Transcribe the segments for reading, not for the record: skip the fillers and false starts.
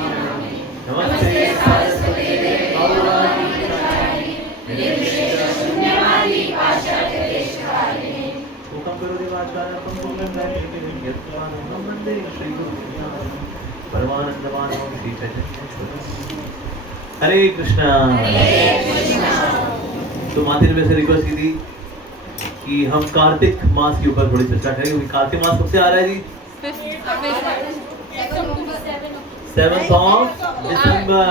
नमस्ते सरस्वती देवी गौरवाणी प्रचारिणे निर्विशेष शून्यवादी पाश्चात्य देशकारिणे मूकं करोति वाचालं पंगुं लंघयति यत्त्वानं वन्दे श्रीगुरुं परमानन्दमाधवं श्रीचैतन्यं। हरे कृष्णा। तो माता ने वैसे रिक्वेस्ट की थी कि हम कार्तिक मास के ऊपर थोड़ी चर्चा करें, क्योंकि कार्तिक मास कब से आ रहा है जी? 7th of December।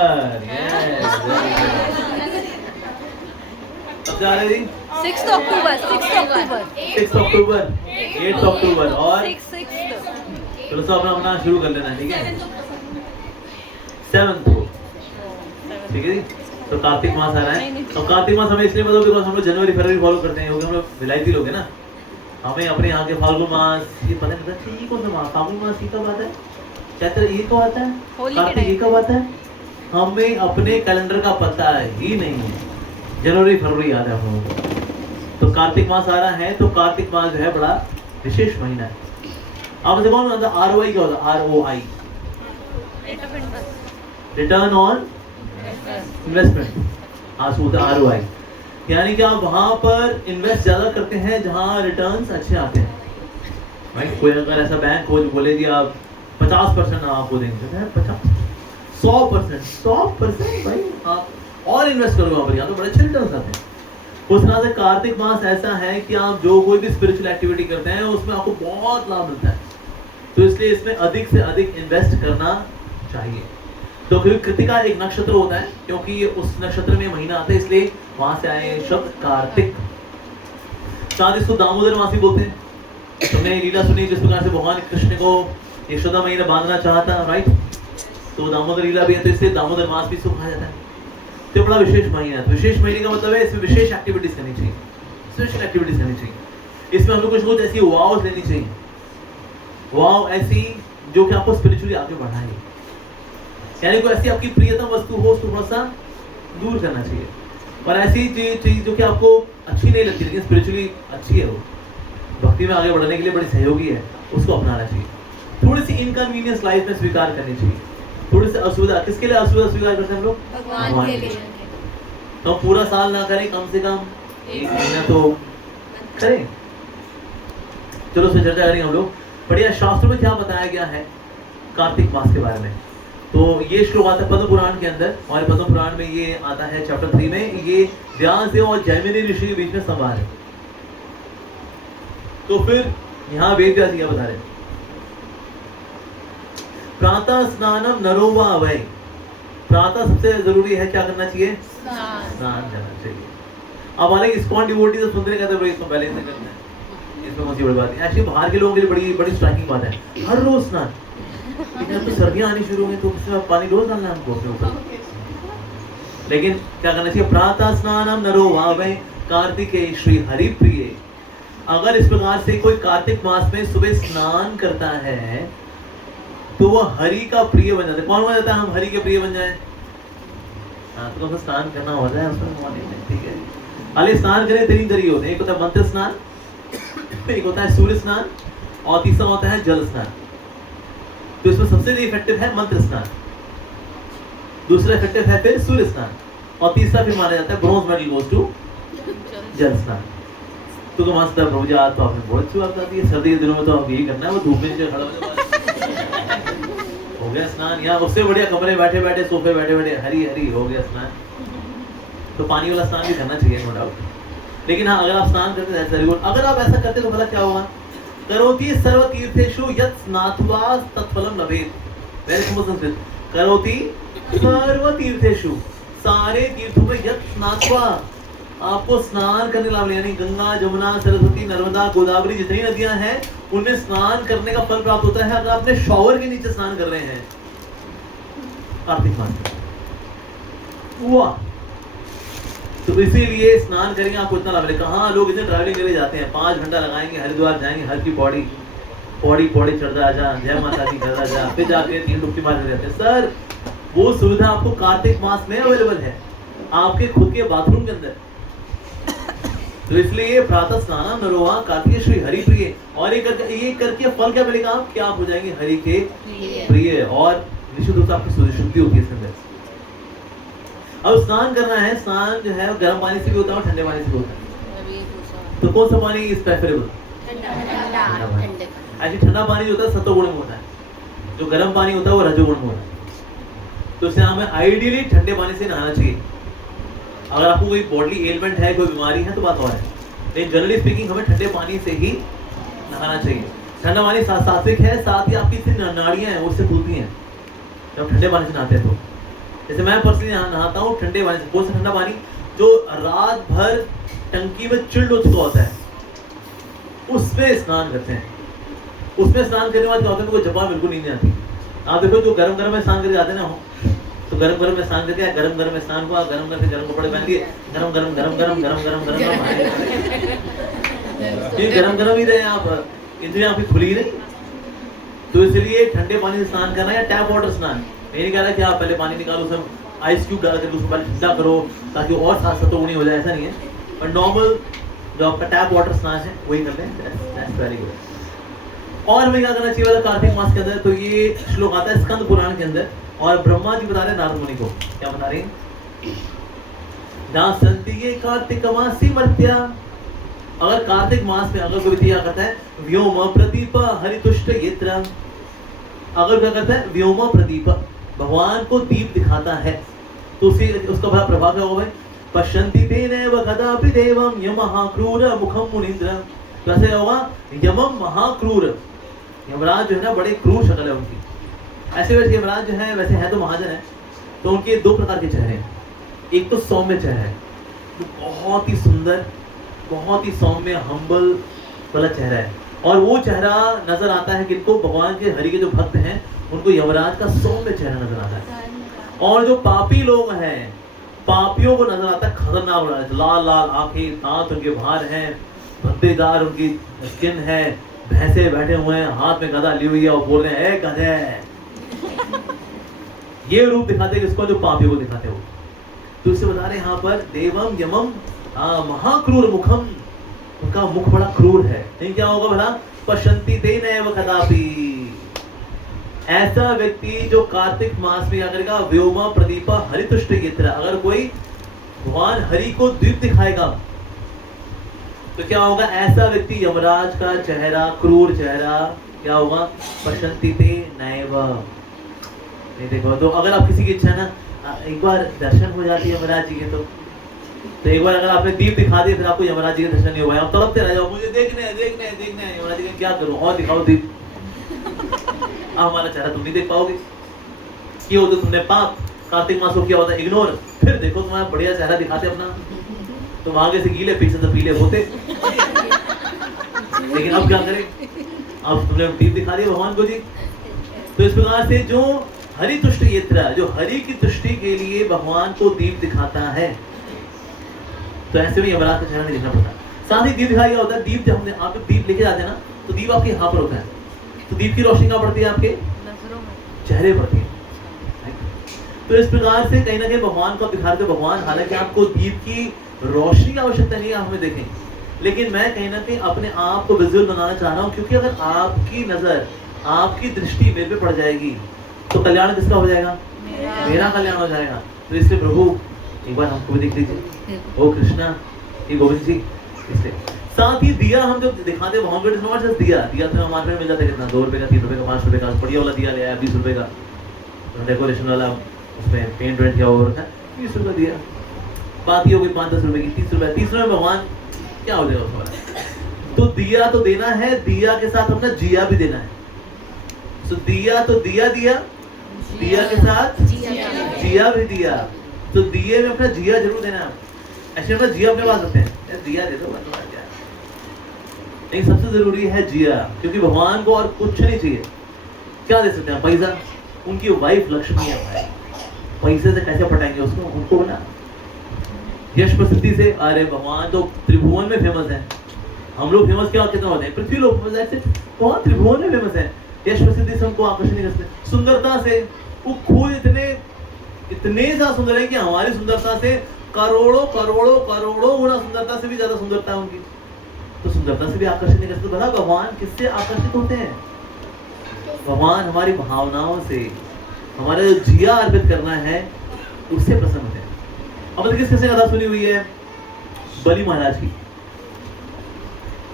कब से आ रहा है जी? 6th October, 6 अक्टूबर, 8 अक्टूबर और 6th। चलो सब अपना शुरू कर लेना, ठीक है? 7th को, ठीक है जी? तो कार्तिक मास आ रहा है। तो कार्तिक मास हमें इसलिए मतलब बिकॉज हम लोग जनवरी फरवरी फॉलो करते हैं, क्योंकि हम लोग विलायती लोग हैं ना। हमें अपने यहाँ के फाल्गुन मास ये पता नहीं था ये कौन सा मास, फाल्गुन मास ये कब आता है, क्या तरह ये कब आता है, कार्तिक ये कब आता है, हमें अपने कैलेंडर का पता ही नहीं है। जनवरी फरवरी याद है हम लोगों को। तो कार्तिक मास आ रहा है, तो कार्तिक मास जो है बड़ा विशेष महीना है। आप मुझे कौन बताता ROI क्या होता है? ROI return on investment. हाँ होता है ROI, यानी कि आप वहां पर इन्वेस्ट ज्यादा करते हैं जहां रिटर्न्स अच्छे आते हैं, राइट? कोई अगर ऐसा बैंक हो जो बोले कि आप 50% आपको देंगे, 100% भाई आप और इन्वेस्ट करो वहां पर, यहाँ तो बड़े अच्छे रिटर्न्स आते हैं। उस तरह से कार्तिक मास ऐसा है कि आप जो कोई भी स्पिरिचुअल एक्टिविटी करते हैं उसमें आपको बहुत लाभ मिलता है, तो इसलिए इसमें अधिक से अधिक इन्वेस्ट करना चाहिए। तो क्योंकि कृतिका एक नक्षत्र होता है, क्योंकि ये उस नक्षत्र में महीना आता है, इसलिए वहां से आए शब्द कार्तिक। साथ इसको दामोदर मास भी बोलते हैं। तुमने लीला सुनी जिस प्रकार से भगवान कृष्ण को यशोदा महीना बांधना चाहता, राइट? तो दामोदर लीला भी है, तो इसलिए दामोदर मास भी इसको कहा जाता है। तो बड़ा विशेष महीना है। तो विशेष महीने का मतलब है इसमें विशेष एक्टिविटीज करनी चाहिए, स्पेशल एक्टिविटीज करनी चाहिए। इसमें हमें कुछ ऐसी वाव लेनी चाहिए, वाव ऐसी जो कि आपको स्पिरिचुअली आगे बढ़ाए, यानी कोई ऐसी आपकी प्रियतम वस्तु हो उसको थोड़ा सा दूर करना चाहिए, और ऐसी चीज जो कि आपको अच्छी नहीं लगती लेकिन स्पिरिचुअली अच्छी है, वो भक्ति में आगे बढ़ने के लिए बड़ी सहयोगी है, उसको अपनाना चाहिए। थोड़ी सी इनकन्वीनियंस लाइफ में स्वीकार करनी चाहिए, थोड़ी सी असुविधा। किसके लिए असुविधा स्वीकार करते हैं हम लोग? भगवान के लिए। तो पूरा साल ना करें, कम से कम 1 महीना तो करें। चलो उससे चर्चा करेंगे हम लोग। बढ़िया, शास्त्रों में क्या बताया गया है कार्तिक मास के बारे में। तो ये श्लोक आता है पद्म पुराण के अंदर, और पद्म पुराण में ये आता है चैप्टर 3 में। ये व्यास देव और जैमिनी ऋषि के बीच में संवाद है। तो फिर यहाँ वेद व्यास क्या बता रहे हैं? प्रातः स्नानम नरो वा वै। प्रातः सबसे जरूरी है, क्या करना चाहिए? स्नान करना चाहिए। अब हालांकि इस्कॉन डिवोटी तो सुनते कहते हैं इसको पहले से करना है, इसमें कौन सी बड़ी बात है? एक्चुअली बाहर के लोगों के लिए बड़ी बड़ी स्ट्राइकिंग बात है, हर रोज स्नान। लेकिन तो सर्दियां आनी शुरू हो गई तो उसमें पानी रोज डालना है हमको अपने ऊपर। लेकिन क्या करना चाहिए? प्रातः स्नानम नरो वा वै कार्तिकेय श्री हरि प्रिय। अगर इस प्रकार से कोई कार्तिक मास में सुबह स्नान करता है तो वह हरि का प्रिय बन जाता है। कौन बन जाता है? हम हरि के प्रिय बन जाए। हाँ, तो स्नान करना होता है उसमें, ठीक है। हालांकि स्नान करने 3 तरीके होते हैं, एक होता है मंत्र स्नान, एक होता है सूर्य स्नान, और तीसरा होता है जल स्नान। तो इसमें सबसे इफेक्टिव है मंत्र स्नान, दूसरा इफेक्टिव है फिर सूर्य स्नान, और तीसरा फिर माना जाता है ब्रोंज मेडल गोज टू जल स्नान। तो मस्त है प्रभु जी, आज तो आपने बहुत अच्छी बात बताई है। सर्दी के दिनों में तो आप यही करना है, वो धूप में खड़ा हो गया स्नान, या उससे बढ़िया कमरे बैठे बैठे, सोफे बैठे बैठे हरी हरी हो गया स्नान। तो पानी वाला स्नान भी करना चाहिए, नो डाउट। लेकिन हाँ, अगर आप स्नान करते हैं वेरी गुड। अगर आप ऐसा करते तो भला क्या होगा? करोति सर्व तीर्थेषु यत् स्नात्वा तत्फलम लभेत। Very simple Sanskrit. करोति सर्व तीर्थेषु, सारे तीर्थों में यत् स्नात्वा, आपको स्नान करने लाभ, यानी गंगा, जमुना, सरस्वती, नर्मदा, गोदावरी जितनी नदियां हैं उनमें स्नान करने का फल प्राप्त होता है। अगर आपने शॉवर के नीचे स्नान कर रहे हैं कार्तिक मास में, वाह, तो इसीलिए स्नान करेंगे आपको इतना लाभ मिलेगा। कहाँ लोग इतने ट्रैवलिंग के लिए जाते हैं, 5 घंटा लगाएंगे, हरिद्वार जाएंगे, हर की पौड़ी चढ़ता जा, जय माता दी करता जा, फिर जाके 3 डुबकी मारते रहते हैं। सर, वो सुविधा आपको कार्तिक मास में अवेलेबल है, आपके खुद के बाथरूम के अंदर। तो इसलिए प्रातः स्नान नरोवा कार्तिक श्री हरि प्रिय, और ये करके फल क्या मिलेगा? आप क्या हो जाएंगे? हरि के प्रिय है और निश्चित रूप से आपकी शुद्धि होती है इसके अंदर। अब स्नान करना है, स्नान जो है गर्म पानी से भी होता है और ठंडे पानी से भी होता है। तो कौन सा पानी इज प्रेफरेबल? एक्चुअली ठंडा पानी जो होता है सत्वगुण में होता है, जो गर्म पानी होता है वो रजोगुण में होता है। तो इससे हमें आइडियली ठंडे पानी से नहाना चाहिए। अगर आपको कोई बॉडी एलिमेंट है, कोई बीमारी है तो बात और है, लेकिन जनरली स्पीकिंग हमें ठंडे पानी से ही नहाना चाहिए। ठंडा पानी सात्विक है, साथ ही आपकी नाड़ियां हैं वो उससे खुलती हैं जब ठंडे पानी से नहाते हैं। तो जैसे मैं पर्सनली नहाता हूँ ठंडे पानी से। कौन सा ठंडा पानी? जो रात भर टंकी में चिल्ड हो चुका होता है उसमें स्नान करते हैं। उसमें स्नान करने के बाद क्या होता है, कोई जबान बिल्कुल नहीं आती। आप देखो जो गरम गरम में स्नान करके आते हैं ना, तो गरम गरम में स्नान करके गरम गरम में स्नान हुआ, गरम करके गरम कपड़े पहन लिए, गरम गरम गरम गरम गरम गरम गरम गरम गरम ही रहे आप, इंद्रियां आपकी खुली नहीं। तो इसलिए ठंडे पानी से स्नान करना या टैप वाटर स्नान, मैं नहीं कह रहा कि आप पहले पानी निकालो, उसमें आइस क्यूब डाल करके उसमें ठंडा करो ताकि और साथ सत्वगुणी हो जाए, ऐसा नहीं है। पर नॉर्मल जो आपका टैप वाटर स्नान है वही कर लें, दैट्स वेरी गुड। और हमें क्या करना चाहिए वाला कार्तिक मास के अंदर? तो ये श्लोक आता है स्कंद पुराण के अंदर और ब्रह्मा जी बता रहे हैं नारद मुनि को, क्या बता रहे हैं? दासंति ये कार्तिक मासी मर्त्या। अगर कार्तिक मास में अगर कोई व्यक्ति क्या करता है, व्योम प्रदीप हरितुष्ट यत्र, अगर क्या करता है व्योम प्रदीप, भगवान को दीप दिखाता है, तो उसी उसका बड़ा प्रभाव क्या होगा? पश्यन्ति तेनैव कदापि देवं यमः क्रूर मुखम मुनीन्द्र। कैसे होगा? यमम महाक्रूर, यमराज जो है ना बड़े क्रूर शक्ल है उनकी। ऐसे वैसे यमराज जो है वैसे है तो महाजन है, तो उनके दो प्रकार के चेहरे हैं। एक तो सौम्य चेहरा है, तो बहुत ही सुंदर, बहुत ही सौम्य हम्बल वाला चेहरा है, और वो चेहरा नजर आता है किनको? भगवान के हरि के जो भक्त हैं उनको यमराज का सौम्य चेहरा नजर आता है। और जो पापी लोग हैं, पापियों को नजर आता है खतरनाक, लाल लाल आंखें, दांत उनके बाहर हैं, भद्देदार उनकी स्किन है, भैंसे बैठे हुए हैं, हाथ में गदा ली हुई है और बोल रहे हैं गधे। ये रूप दिखाते किसको? जो पापियों को दिखाते हो। तो इससे बता रहे यहाँ पर देवम यमम महाक्रूर मुखम, उनका मुख बड़ा क्रूर है। नहीं क्या होगा भला? पश्यन्ति तेनैव कदापि। ऐसा व्यक्ति जो कार्तिक मास में क्या करेगा? व्योमा प्रदीपा हरितुष्ट यत्र, अगर कोई भगवान हरि को दीप दिखाएगा तो क्या होगा? ऐसा व्यक्ति यमराज का चेहरा, क्रूर चेहरा क्या होगा? पश्यन्ति तेनैव। नहीं देखो, तो अगर आप किसी की इच्छा ना एक बार दर्शन हो जाती है यमराज जी के, तो एक बार अगर आपने दीप दिखा दिया फिर आपको यमराज जी के दर्शन नहीं हुआ, आप तड़पते रह जाओ, मुझे देखने हैं देखने हैं देखने हैं, यमराज जी के क्या करूं, और दिखाओ दीप। हमारा चेहरा तुम नहीं देख पाओगे, किया होता तुमने पाप, कार्तिक मास को किया होता इग्नोर, फिर देखो तुम्हारा बढ़िया चेहरा दिखाते अपना, तुम आगे से गीले पीछे से पीले होते। लेकिन अब क्या करें, अब तुमने दीप दिखा दिया भगवान को जी। तो इस प्रकार से जो हरि तुष्ट यत्र, जो हरि की तुष्टि के लिए भगवान को दीप दिखाता है, तो ऐसे में यमराज का चेहरा नहीं दिखना पड़ता। साथ ही दीप दिखाया होता है, दीप जब हमने आप दीप लेके जाते हैं ना, तो दीप आपके यहाँ पर होता है, तो दीप की रोशनी कहाँ पड़ती है? आपके चेहरे पड़ती है। तो इस प्रकार से कहीं ना कहीं भगवान को आप दिखा रहे हो। भगवान हालांकि आपको दीप की रोशनी की आवश्यकता नहीं है, आप हमें देखें, लेकिन मैं कहीं ना कहीं अपने आप को विजुअल बनाना चाह रहा हूँ, क्योंकि अगर आपकी नजर, आपकी दृष्टि मेरे पे पड़ जाएगी तो कल्याण किसका हो जाएगा? मेरा कल्याण हो जाएगा। तो इसलिए प्रभु एक बार हमको भी देख लीजिए, ओ कृष्णा, ये गोविंद जी। इसलिए साथ ही दिया हम जब दिखाते वहां पे नॉट जस्ट दिया, दिया तो हमारे में मिल जाता है कितना, 2 रुपए का, 3 रुपए का, 5 रुपए का, बढ़िया वाला दिया ले आया 20 रुपए का, डेकोरेशन वाला, उसमें पेंट वेंट किया हुआ होता है, 20 रुपए दिया। बाकी हो गई 5-10 रुपए की, 30 रुपए, 30 रुपए भगवान क्या हो जाएगा उसमें? तो दिया तो देना है, दिया के साथ अपना जिया भी देना है। तो दिया तो दिया दिया, दिया के साथ जिया भी दिया, तो दिए में अपना जिया जरूर देना। ऐसे अपना जिया अपने पास रखते हैं, दिया दे दो बस, नहीं सबसे जरूरी है जिया, क्योंकि भगवान को और कुछ नहीं चाहिए। क्या दे सकते हैं? पैसा। उनकी वाइफ लक्ष्मी है भाई, पैसे से कैसे पटाएंगे उसको, उनको ना यश प्रसिद्धि से। अरे भगवान तो त्रिभुवन में फेमस है, हम लोग फेमस क्या कितना होते हैं? पृथ्वी लोग फेमस, ऐसे बहुत त्रिभुवन में फेमस है। यश प्रसिद्धि से हमको आकर्षण नहीं करते, सुंदरता से वो खुद इतने ज्यादा सुंदर है कि हमारी सुंदरता से करोड़ों करोड़ों करोड़ों गुना सुंदरता से भी ज्यादा सुंदरता है उनकी, तो सुंदरता से भी आकर्षित नहीं करते। भला भगवान किससे आकर्षित होते हैं? भगवान हमारी भावनाओं से हमारा जो जिया अर्पित करना है उससे प्रसन्न होते हैं। अब किस किसने कथा सुनी हुई है? बलि महाराज की।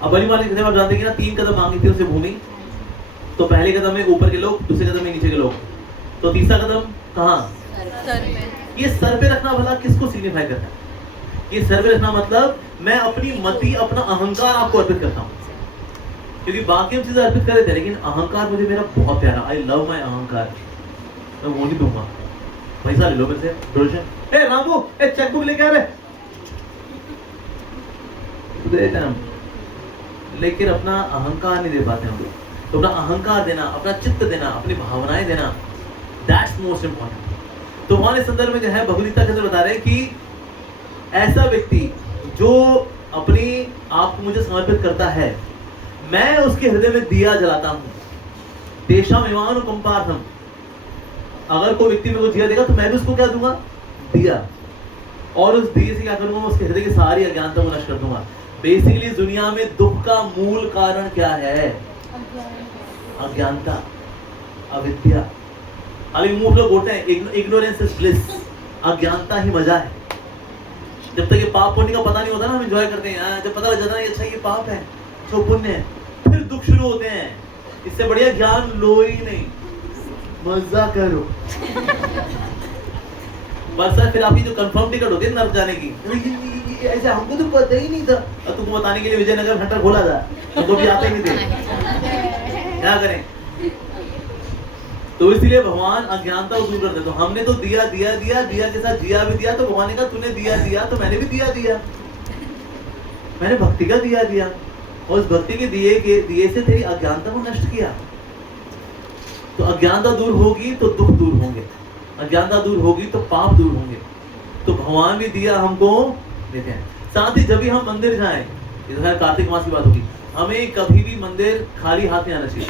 अब बलि महाराज की आप जानते हैं कि ना 3 कदम मांगी थी उससे भूमि। तो पहले कदम में ऊपर के लोग, दूसरे कदम में नीचे के लोग, तो तीसरा कदम कहाँ? सर में। ये सर पे रखना भला किसको सिग्निफाई करता है? ये सर पे रखना मतलब मैं अपनी मति, अपना अहंकार आपको अर्पित करता हूँ, क्योंकि बाकी हम चीजें अर्पित कर रहे थे, लेकिन अहंकार मुझे मेरा बहुत प्यारा, आई लव माई अहंकार, मैं वो नहीं दूंगा। पैसा ले लो मेरे से, डोनेशन। ए रामू, ए चेकबुक लेके आ रहे, देते हम, लेकिन अपना अहंकार नहीं दे पाते हम लोग। तो अपना अहंकार देना, अपना चित्त देना, अपनी भावनाएं देना, दैट्स मोस्ट इंपॉर्टेंट। तो वहां इस संदर्भ में जो है भगवद गीता के अंदर बता रहे हैं कि ऐसा व्यक्ति जो अपनी आप को मुझे समर्पित करता है, मैं उसके हृदय में दिया जलाता हूं। तेषाम इवानुकंपार्थम, अगर कोई व्यक्ति मेरे को दिया देगा तो मैं भी उसको क्या दूंगा? दिया। और उस दिए से क्या करूंगा? मैं उसके हृदय की सारी अज्ञानता को नष्ट कर दूंगा। बेसिकली दुनिया में दुख का मूल कारण क्या है? अज्ञानता, अविद्या। अभी मूर्ख लोग बोलते हैं इग्नोरेंस इज ब्लिस, अज्ञानता ही मजा है। जब तक ये पाप पुण्य का पता नहीं होता ना, हम एंजॉय करते हैं। जब पता लग जाता है अच्छा ये पाप है, अच्छा पुण्य है, फिर दुख शुरू होते हैं। इससे बढ़िया ज्ञान लो ही नहीं, मजा करो। बस फिर आपकी जो कंफर्म टिकट होती है नर्क जाने की, ऐसे हमको तो पता ही नहीं था, और तुमको बताने के लिए विजयनगर सेंटर खोला था, हमको भी आते ही नहीं थे, क्या करें? तो इसलिए भगवान अज्ञानता को दूर करते। तो हमने तो दिया दिया दिया, दिया के साथ जिया भी दिया। तो भगवान ने कहा तूने दिया दिया तो मैंने भी दिया दिया, मैंने भक्ति का दिया दिया, और उस भक्ति के दिए से तेरी अज्ञानता को नष्ट किया। तो अज्ञानता दूर होगी तो दुख दूर होंगे, अज्ञानता दूर होगी तो पाप दूर होंगे। तो भगवान भी दिया हमको देते हैं। साथ ही जब भी हम मंदिर जाएं, इधर कार्तिक मास की बात होगी, हमें कभी भी मंदिर खाली हाथ नहीं आना चाहिए।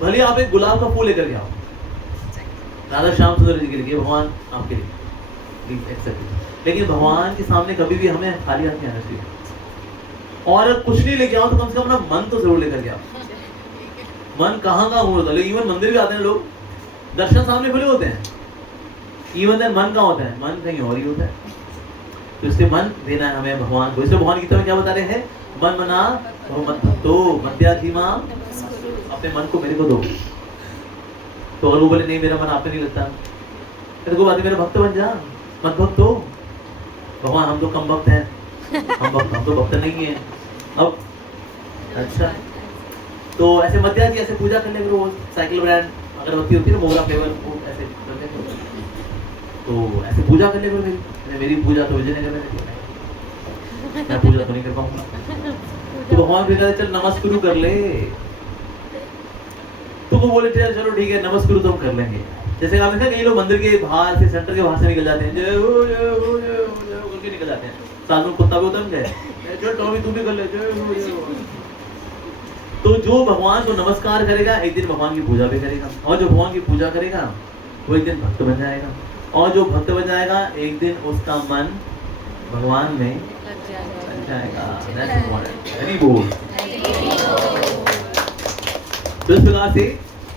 भले आप एक गुलाब का फूल लेकर के आओ, राधा श्याम सुंदर जी के लिए, भगवान आपके लिए, लेकिन भगवान के सामने कभी भी हमें खाली हाथ नहीं आना चाहिए। और कुछ नहीं लेके आओ तो कम से कम अपना मन तो जरूर लेकर के आओ। मन कहाँ होता है? इवन मंदिर भी आते हैं लोग, दर्शन सामने खुले होते हैं, इवन देन मन कहाँ होता है? मन कहीं और ही होता है। तो इससे मन देना है हमें भगवान को। इसलिए भगवान गीता में क्या बता रहे हैं? मन मना तो मध्याधीमा, अपने मन को मेरे को दो। तो अगर वो बोले नहीं मेरा मन आप पे नहीं लगता, तो बात मेरा भक्त बन जा, मत भक्त हो। भगवान हम तो कम भक्त हैं, हम तो भक्त नहीं है। अब अच्छा, तो ऐसे मध्याजी ऐसे पूजा करने के रोज साइकिल ब्रांड अगरबत्ती होती है ना, मोगरा फ्लेवर, वो ऐसे करने को, तो ऐसे पूजा करने को मेरी पूजा तो विजयनगर में नहीं, मैं पूजा तो नहीं कर पाऊंगा। तो भगवान भी कहते चल नमस्कुरु कर ले। तो वो बोले चलो ठीक है नमस्कुरु तो हम कर लेंगे। जैसे आपने देखा कई लोग मंदिर के बाहर से, सेंटर के बाहर से निकल जाते हैं, जय हो जय हो जय हो जय हो करके निकल जाते हैं। साथ में कुत्ता भी उतर गए, चल टॉमी तू भी कर ले, जय हो जय हो। तो जो भगवान को नमस्कार करेगा एक दिन भगवान की पूजा भी करेगा, और जो भगवान की पूजा करेगा वो एक दिन भक्त बन जाएगा, और जो भक्त बन जाएगा एक दिन उसका मन भगवान में लग जाएगा। हरि बोल। तो इस प्रकार से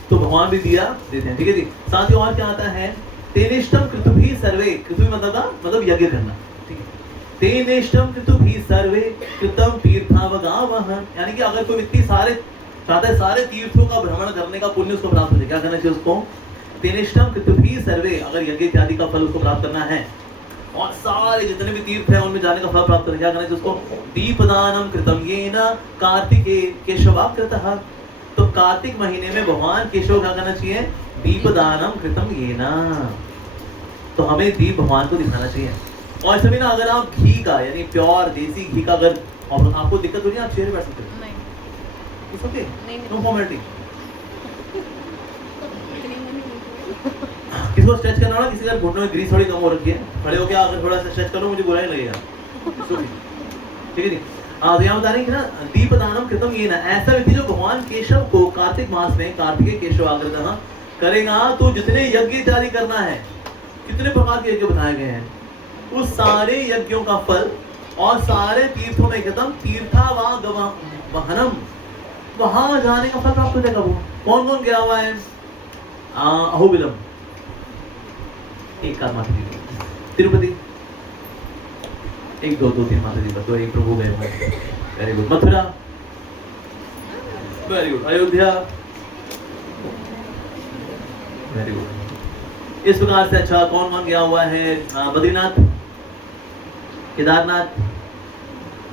तो भगवान भी दिया देते हैं, ठीक है जी। साथ ही और क्या आता है? तेनिष्टम कृतुभि सर्वे, कृतुभि मतलब यज्ञ करना, ठीक है। तेनिष्टम कृतुभि सर्वे कृतम तीर्थावगावहं, यानी कि अगर कोई व्यक्ति सारे तीर्थों का भ्रमण करने का पुण्य उसको प्राप्त हो जाए, क्या करना चाहिए उसको? तेनिष्टम कृतुभि सर्वे, अगर यज्ञ इत्यादि का फल उसको प्राप्त करना है और सारे जितने भी तीर्थ हैं उनमें जाने का फल प्राप्त करना, क्या करना चाहिए उसको? दीपदानम कृतम येन कार्तिके केशवाकृतः, तो कार्तिक महीने में भगवान केशव क्या करना चाहिए? दीपदानम कृतम येन, तो हमें दीप भगवान को दिखाना चाहिए। और सभी ना, अगर आप घी का यानी प्योर देसी घी का अगर आपको दिक्कत हो रही है, आप चेयर पे बैठ सकते हो, इट्स ओके, नो फॉर्मेलिटी। किसी को स्ट्रेच करना हो, किसी का घुटनों में ग्रीस थोड़ी कम हो रखी है, खड़े होकर अगर थोड़ा सा स्ट्रेच करो मुझे बुरा ही लगेगा, ठीक है जी। तो यहाँ बता रहे हैं कि ना दीपदानम कृतम येन, ऐसा व्यक्ति जो भगवान केशव को कार्तिक मास में कार्तिकेय केशव आकृतः करेगा, तो जितने यज्ञ इत्यादि करना है, कितने प्रकार के यज्ञ बताए गए हैं, उस सारे यज्ञों का फल और सारे तीर्थों में एकदम तीर्थावागमनम, वहां जाने का फल प्राप्त हो जाएगा। वो कौन कौन गया हुआ है? अहोबिलम, एक माता जी, तिरुपति, एक दो तीन माता जी, तो एक प्रभु गए हुए, very good. Mathura, very good. Ayodhya, very good. इस प्रकार से अच्छा कौन कौन गया हुआ है? बद्रीनाथ, केदारनाथ,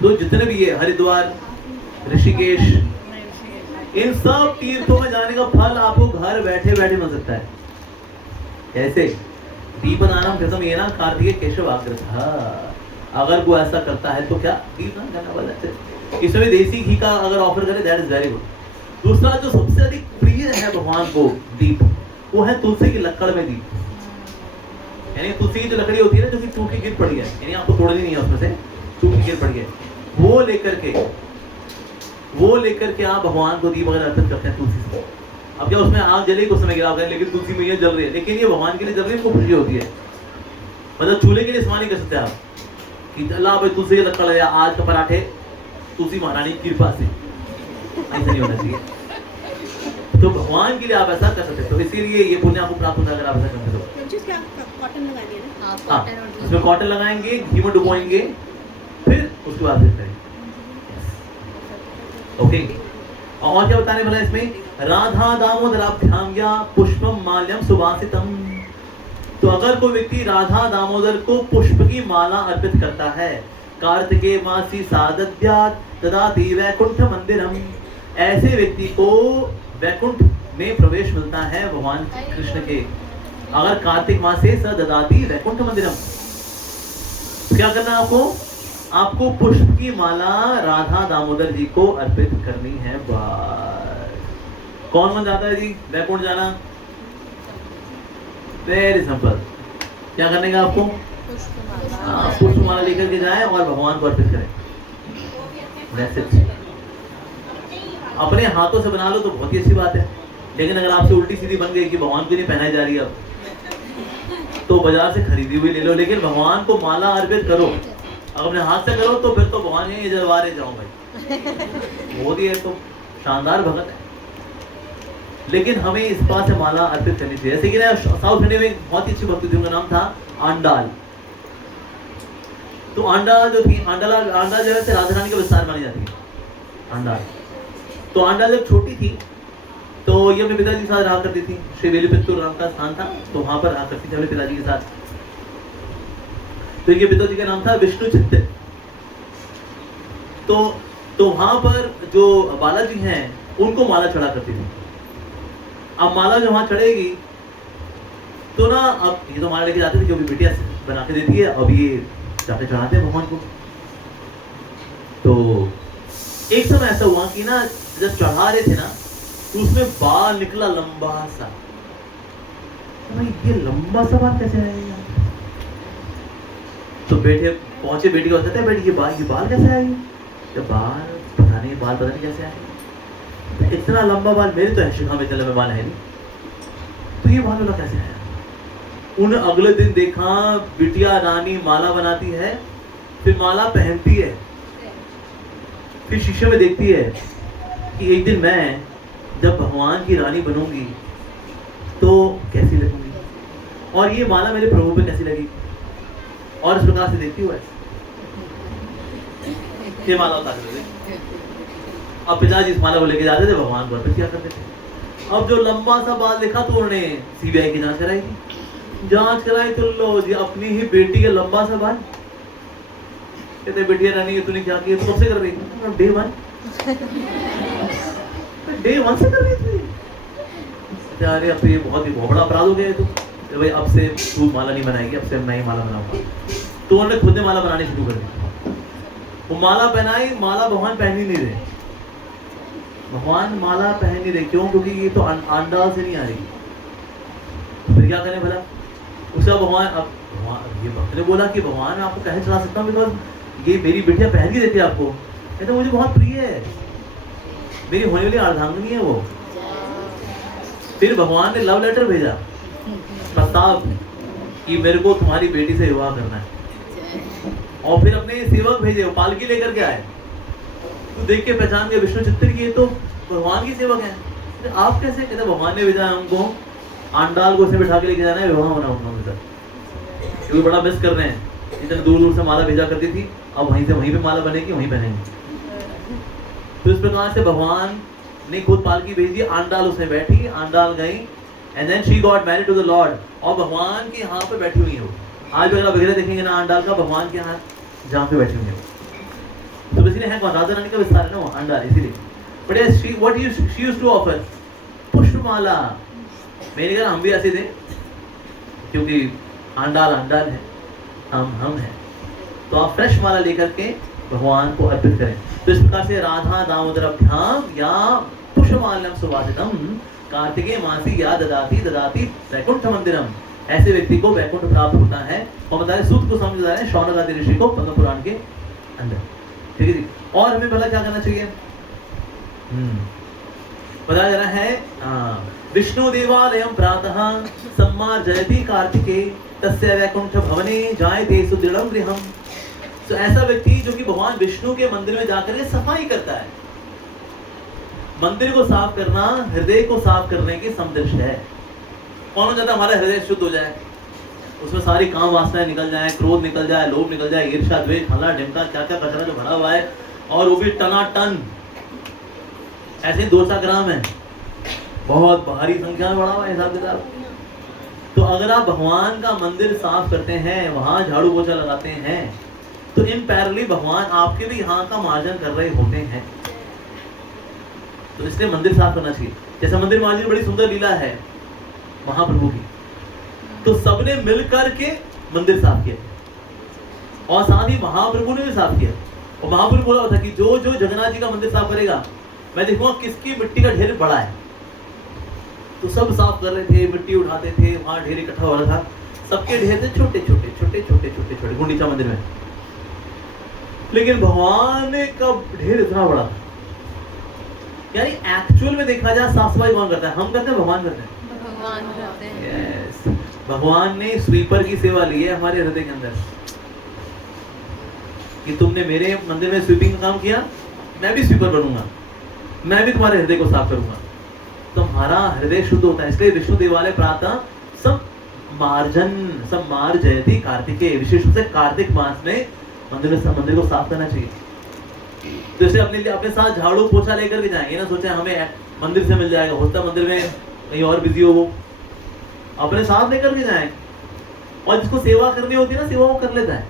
तो जितने भी ये हरिद्वार, ऋषिकेश, इन सब तीर्थों में जाने का फल आपको घर बैठे बैठे मिल सकता है। कैसे? दीपदानम कृतम ये ना कार्तिकेय केशव आग्रह। अगर वो ऐसा करता है तो क्या दीपदान करना वाला, इसमें देसी घी का अगर ऑफर करे दैट इज वेरी गुड। दूसरा जो सबसे अधिक प्रिय है भगवान को दीप, वो है तुलसी की लकड़ में दीप। यानी तुलसी की जो लकड़ी होती है ना, जो कि टूटी गिर पड़ी है, यानी आपको तोड़नी नहीं है, उसमें से टूटी गिर पड़ी है, वो लेकर के आप भगवान को दीप अगर अर्पित करते हैं तुलसी से। अब क्या उसमें आग जली कुछ समय गिरा, लेकिन तुलसी मैया जल रही है, लेकिन ये भगवान के लिए जल रही है, उसको खुशी होती है। मतलब चूल्हे के लिए इस्तेमाल नहीं कर सकते आप कि अल्लाह भाई तुलसी लकड़ है, आज का पराठे तुलसी महारानी की कृपा से, ऐसा नहीं होना चाहिए। तो भगवान के लिए आप ऐसा कर सकते हो, तो इसीलिए ये पुण्य आपको प्राप्त होता है अगर आप ऐसा करते हो। कॉटन लगानी है ना? हाँ, उसमें कॉटन लगाएंगे, घी में डुबोएंगे, फिर उसके बाद फिर करेंगे। ओके, और क्या बताने वाला इसमें? राधा दामोदराभ्याम या पुष्पम माल्यम सुवासितम। तो अगर कोई व्यक्ति राधा दामोदर को पुष्प की माला अर्पित करता है, कार्तिकेय मासी सादद्यात् ददाति वैकुंठ मंदिरम, ऐसे व्यक्ति को वैकुंठ में प्रवेश मिलता है भगवान कृष्ण के। अगर कार्तिक मास से स ददाति वैकुंठ मंदिरम, क्या करना है आपको पुष्प की माला राधा दामोदर जी को अर्पित करनी है। बस कौन मन जाता है जी वैकुंठ जाना? वेरी सिंपल, क्या करने का आपको? पुष्प माला लेकर के जाए और भगवान को अर्पित करें। अपने हाथों से बना लो तो बहुत ही अच्छी बात है, लेकिन अगर आपसे उल्टी सीधी बन गई कि भगवान को नहीं पहनाई जा रही है अब, तो बाजार से खरीदी हुई ले लो, लेकिन भगवान को माला अर्पित करो। अगर अपने हाथ से करो तो फिर तो भगवान ये जलवारे जाओ भाई, मोदी है तो शानदार भगत है। लेकिन हमें इस बात से माला अर्पित करनी चाहिए। जैसे कि ना साउथ इंडिया में एक बहुत ही अच्छी भक्ति थी, उनका नाम था आंडाल। तो आंडाल जो थी, आंडाल जो है राधा रानी का विस्तार मानी जाती है आंडाल। तो आंडाल जब छोटी थी तो ये अपने पिताजी के साथ रहा करती थी, श्री वेलिपित्तूर नाम का स्थान था, तो वहां पर रहा करती थी अपने पिताजी के साथ। तो इनके पिताजी का नाम था विष्णु चित्त। तो वहां पर जो बालाजी हैं उनको माला चढ़ा करती थी। अब माला जो वहां चढ़ेगी तो ना, अब ये तो माला लेके जाते थे क्योंकि बिटिया बना के देती है, अब ये जाके चढ़ाते हैं भगवान को। तो एक समय ऐसा हुआ कि ना जब चढ़ा रहे थे ना तो उसमें बाल निकला लंबा सा। भाई ये लंबा सा बाल कैसे आएगा? तो बेटे पहुंचे, बेटी को कहते हैं बेटी ये बाल कैसे आएंगे? जब बाल पता नहीं कैसे आएंगे, तो इतना लंबा बाल, मेरे तो है शिखा में इतने लंबे बाल है नहीं, तो ये बाल वाला कैसे आया? उन अगले दिन देखा बिटिया रानी माला बनाती है, फिर माला पहनती है, फिर शीशे में देखती है कि एक दिन मैं जब भगवान की रानी बनूंगी तो कैसी लगूंगी, और ये माला मेरे प्रभु पे कैसी लगी, और इस प्रकार से देखती हुआ ये माला उतार देते। अब पिताजी इस माला को लेके जाते थे भगवान को अर्पित किया करते थे। अब जो लंबा सा बाल देखा तो उन्होंने सीबीआई की जांच कराई थी। जांच कराई तो लो जी अपनी ही बेटी के लंबा सा बाल। कहते बेटिया रानी तूने क्या किया? तो कब से कर रही थी? डे वन से कर रही थी। अरे अब तो ये बहुत बड़ा अपराध हो गया है, तो भाई अब से तू माला नहीं बनाएगी, अब से मैं ही माला बनाऊंगा। तो उन्होंने खुद ने माला बनानी शुरू कर दी। वो माला पहनाई, माला भगवान पहन ही नहीं रहे। भगवान माला पहन नहीं रहे, क्यों? क्योंकि ये तो अंडाल से नहीं आ रही। तो फिर क्या करें भला? उसका भगवान, अब ये भक्त ने बोला कि भगवान आपको कैसे चला सकता हूँ, बिकॉज ये मेरी बेटियां पहन के देती है आपको। कहते मुझे बहुत प्रिय है, मेरी होने वाली अर्धांगिनी है वो। फिर भगवान ने लव लेटर भेजा, प्रस्ताव कि मेरे को तुम्हारी बेटी से विवाह करना है, और फिर अपने सेवक भेजे, वो पालकी लेकर के आए। तो देख के पहचान गए विष्णु चित्तर की, ये तो भगवान की सेवक हैं। तो आप कैसे? कहते भगवान ने भेजा हमको आंडाल को उसे बिठा के लेके जाना है, विवाह होना उनका उनके साथ, क्योंकि बड़ा मिस कर रहे हैं। इतने दूर दूर से माला भेजा करती थी, अब वहीं से वहीं पे माला बनेगी, वहीं पहनेंगे। तो इस प्रकार से भगवान ने खुद पालकी भेजी, आंडाल उसमें बैठी, आंडाल गई, and then she got married to the lord, और भगवान के यहाँ पे बैठी हुई है वो। आज भी अगर आप वगैरह देखेंगे ना आंडाल का, भगवान के यहाँ जहाँ पे बैठी हुई है, तो इसलिए है कौन? राधा रानी का विस्तार है ना वो आंडाल, इसीलिए। But yes, she what she used to offer pushpamala. मैंने कहा हम भी ऐसे थे, क्योंकि आंडाल आंडाल है, हम हैं, तो आप फ्रेश माला लेकर के भगवान को अर्पित करें। तो इस प्रकार से राधा दामोदराभ्याम या पुष्पमाल्यम सुवासितम कार्तिकेय मासी या ददाति ददाति वैकुंठ मंदिरम, ऐसे व्यक्ति को वैकुंठ प्राप्त होता है। और बता रहे सूत को समझ रहे हैं शौनक आदि ऋषि को पद्म पुराण के अंदर। ठीक है जी। और हमें भला क्या करना चाहिए? बताया जा रहा है विष्णु देवालयम प्रातः सम्मार्जयति कार्तिके तस्य वैकुंठ भवने जायते सुदृढ़ं गृहम्। तो ऐसा व्यक्ति जो कि भगवान विष्णु के मंदिर में जाकर के सफाई करता है। मंदिर को साफ करना हृदय को साफ करने की समदृश है। कौन हो जाता है? हमारा हृदय शुद्ध हो जाए, उसमें सारी काम वासनाएं निकल जाए, क्रोध निकल जाए, लोभ निकल जाए, ईर्ष्या द्वेष हल्ला ढिमका क्या क्या कचरा जो भरा हुआ है, और वो भी टनाटन। ऐसे 200 ग्राम है, बहुत भारी संख्या में बड़ा हुआ है हिसाब किताब। तो अगर आप भगवान का मंदिर साफ करते हैं, वहां झाड़ू पोछा लगाते हैं, तो इन पैरेलली भगवान आपके भी यहाँ का मार्जन कर रहे होते हैं। तो इसलिए मंदिर साफ करना चाहिए। जैसे मंदिर मार्जन बड़ी सुंदर लीला है महाप्रभु की, तो सबने मिल करके मंदिर साफ किया, और साथ ही महाप्रभु ने भी साफ किया। और महाप्रभु बोला था कि जो जो जगन्नाथ जी का मंदिर साफ करेगा, मैं देखूंगा किसकी मिट्टी का ढेर बड़ा है। तो सब साफ कर रहे थे, मिट्टी उठाते थे, वहां ढेर इकट्ठा हो रहा था, सबके ढेर थे छोटे छोटे छोटे छोटे छोटे छोटे गुंडीचा मंदिर में, लेकिन भगवान का ढेर इतना बड़ा था। यानी एक्चुअल में देखा जाए साफ सफाई कौन करता है? हम करते हैं, भगवान करते हैं? भगवान करते हैं। यस, भगवान ने स्वीपर की सेवा ली है हमारे हृदय के अंदर, कि तुमने मेरे मंदिर में स्वीपिंग का काम किया, मैं भी स्वीपर बनूंगा, मैं भी तुम्हारे हृदय को साफ करूंगा, तो हमारा हृदय शुद्ध होता है। इसलिए विष्णु देवालय प्रातः सब मार्जयति कार्तिकेय, विशेष रूप से कार्तिक मास में मंदिर को साफ करना चाहिए। तो इसे अपने साथ झाड़ू पोछा लेकर के जाएंगे ना, सोचे हमें मंदिर से मिल जाएगा, होता मंदिर में कहीं और बिजी हो, वो अपने साथ लेकर के जाए, और जिसको सेवा करनी होती है ना, सेवा वो कर लेता है।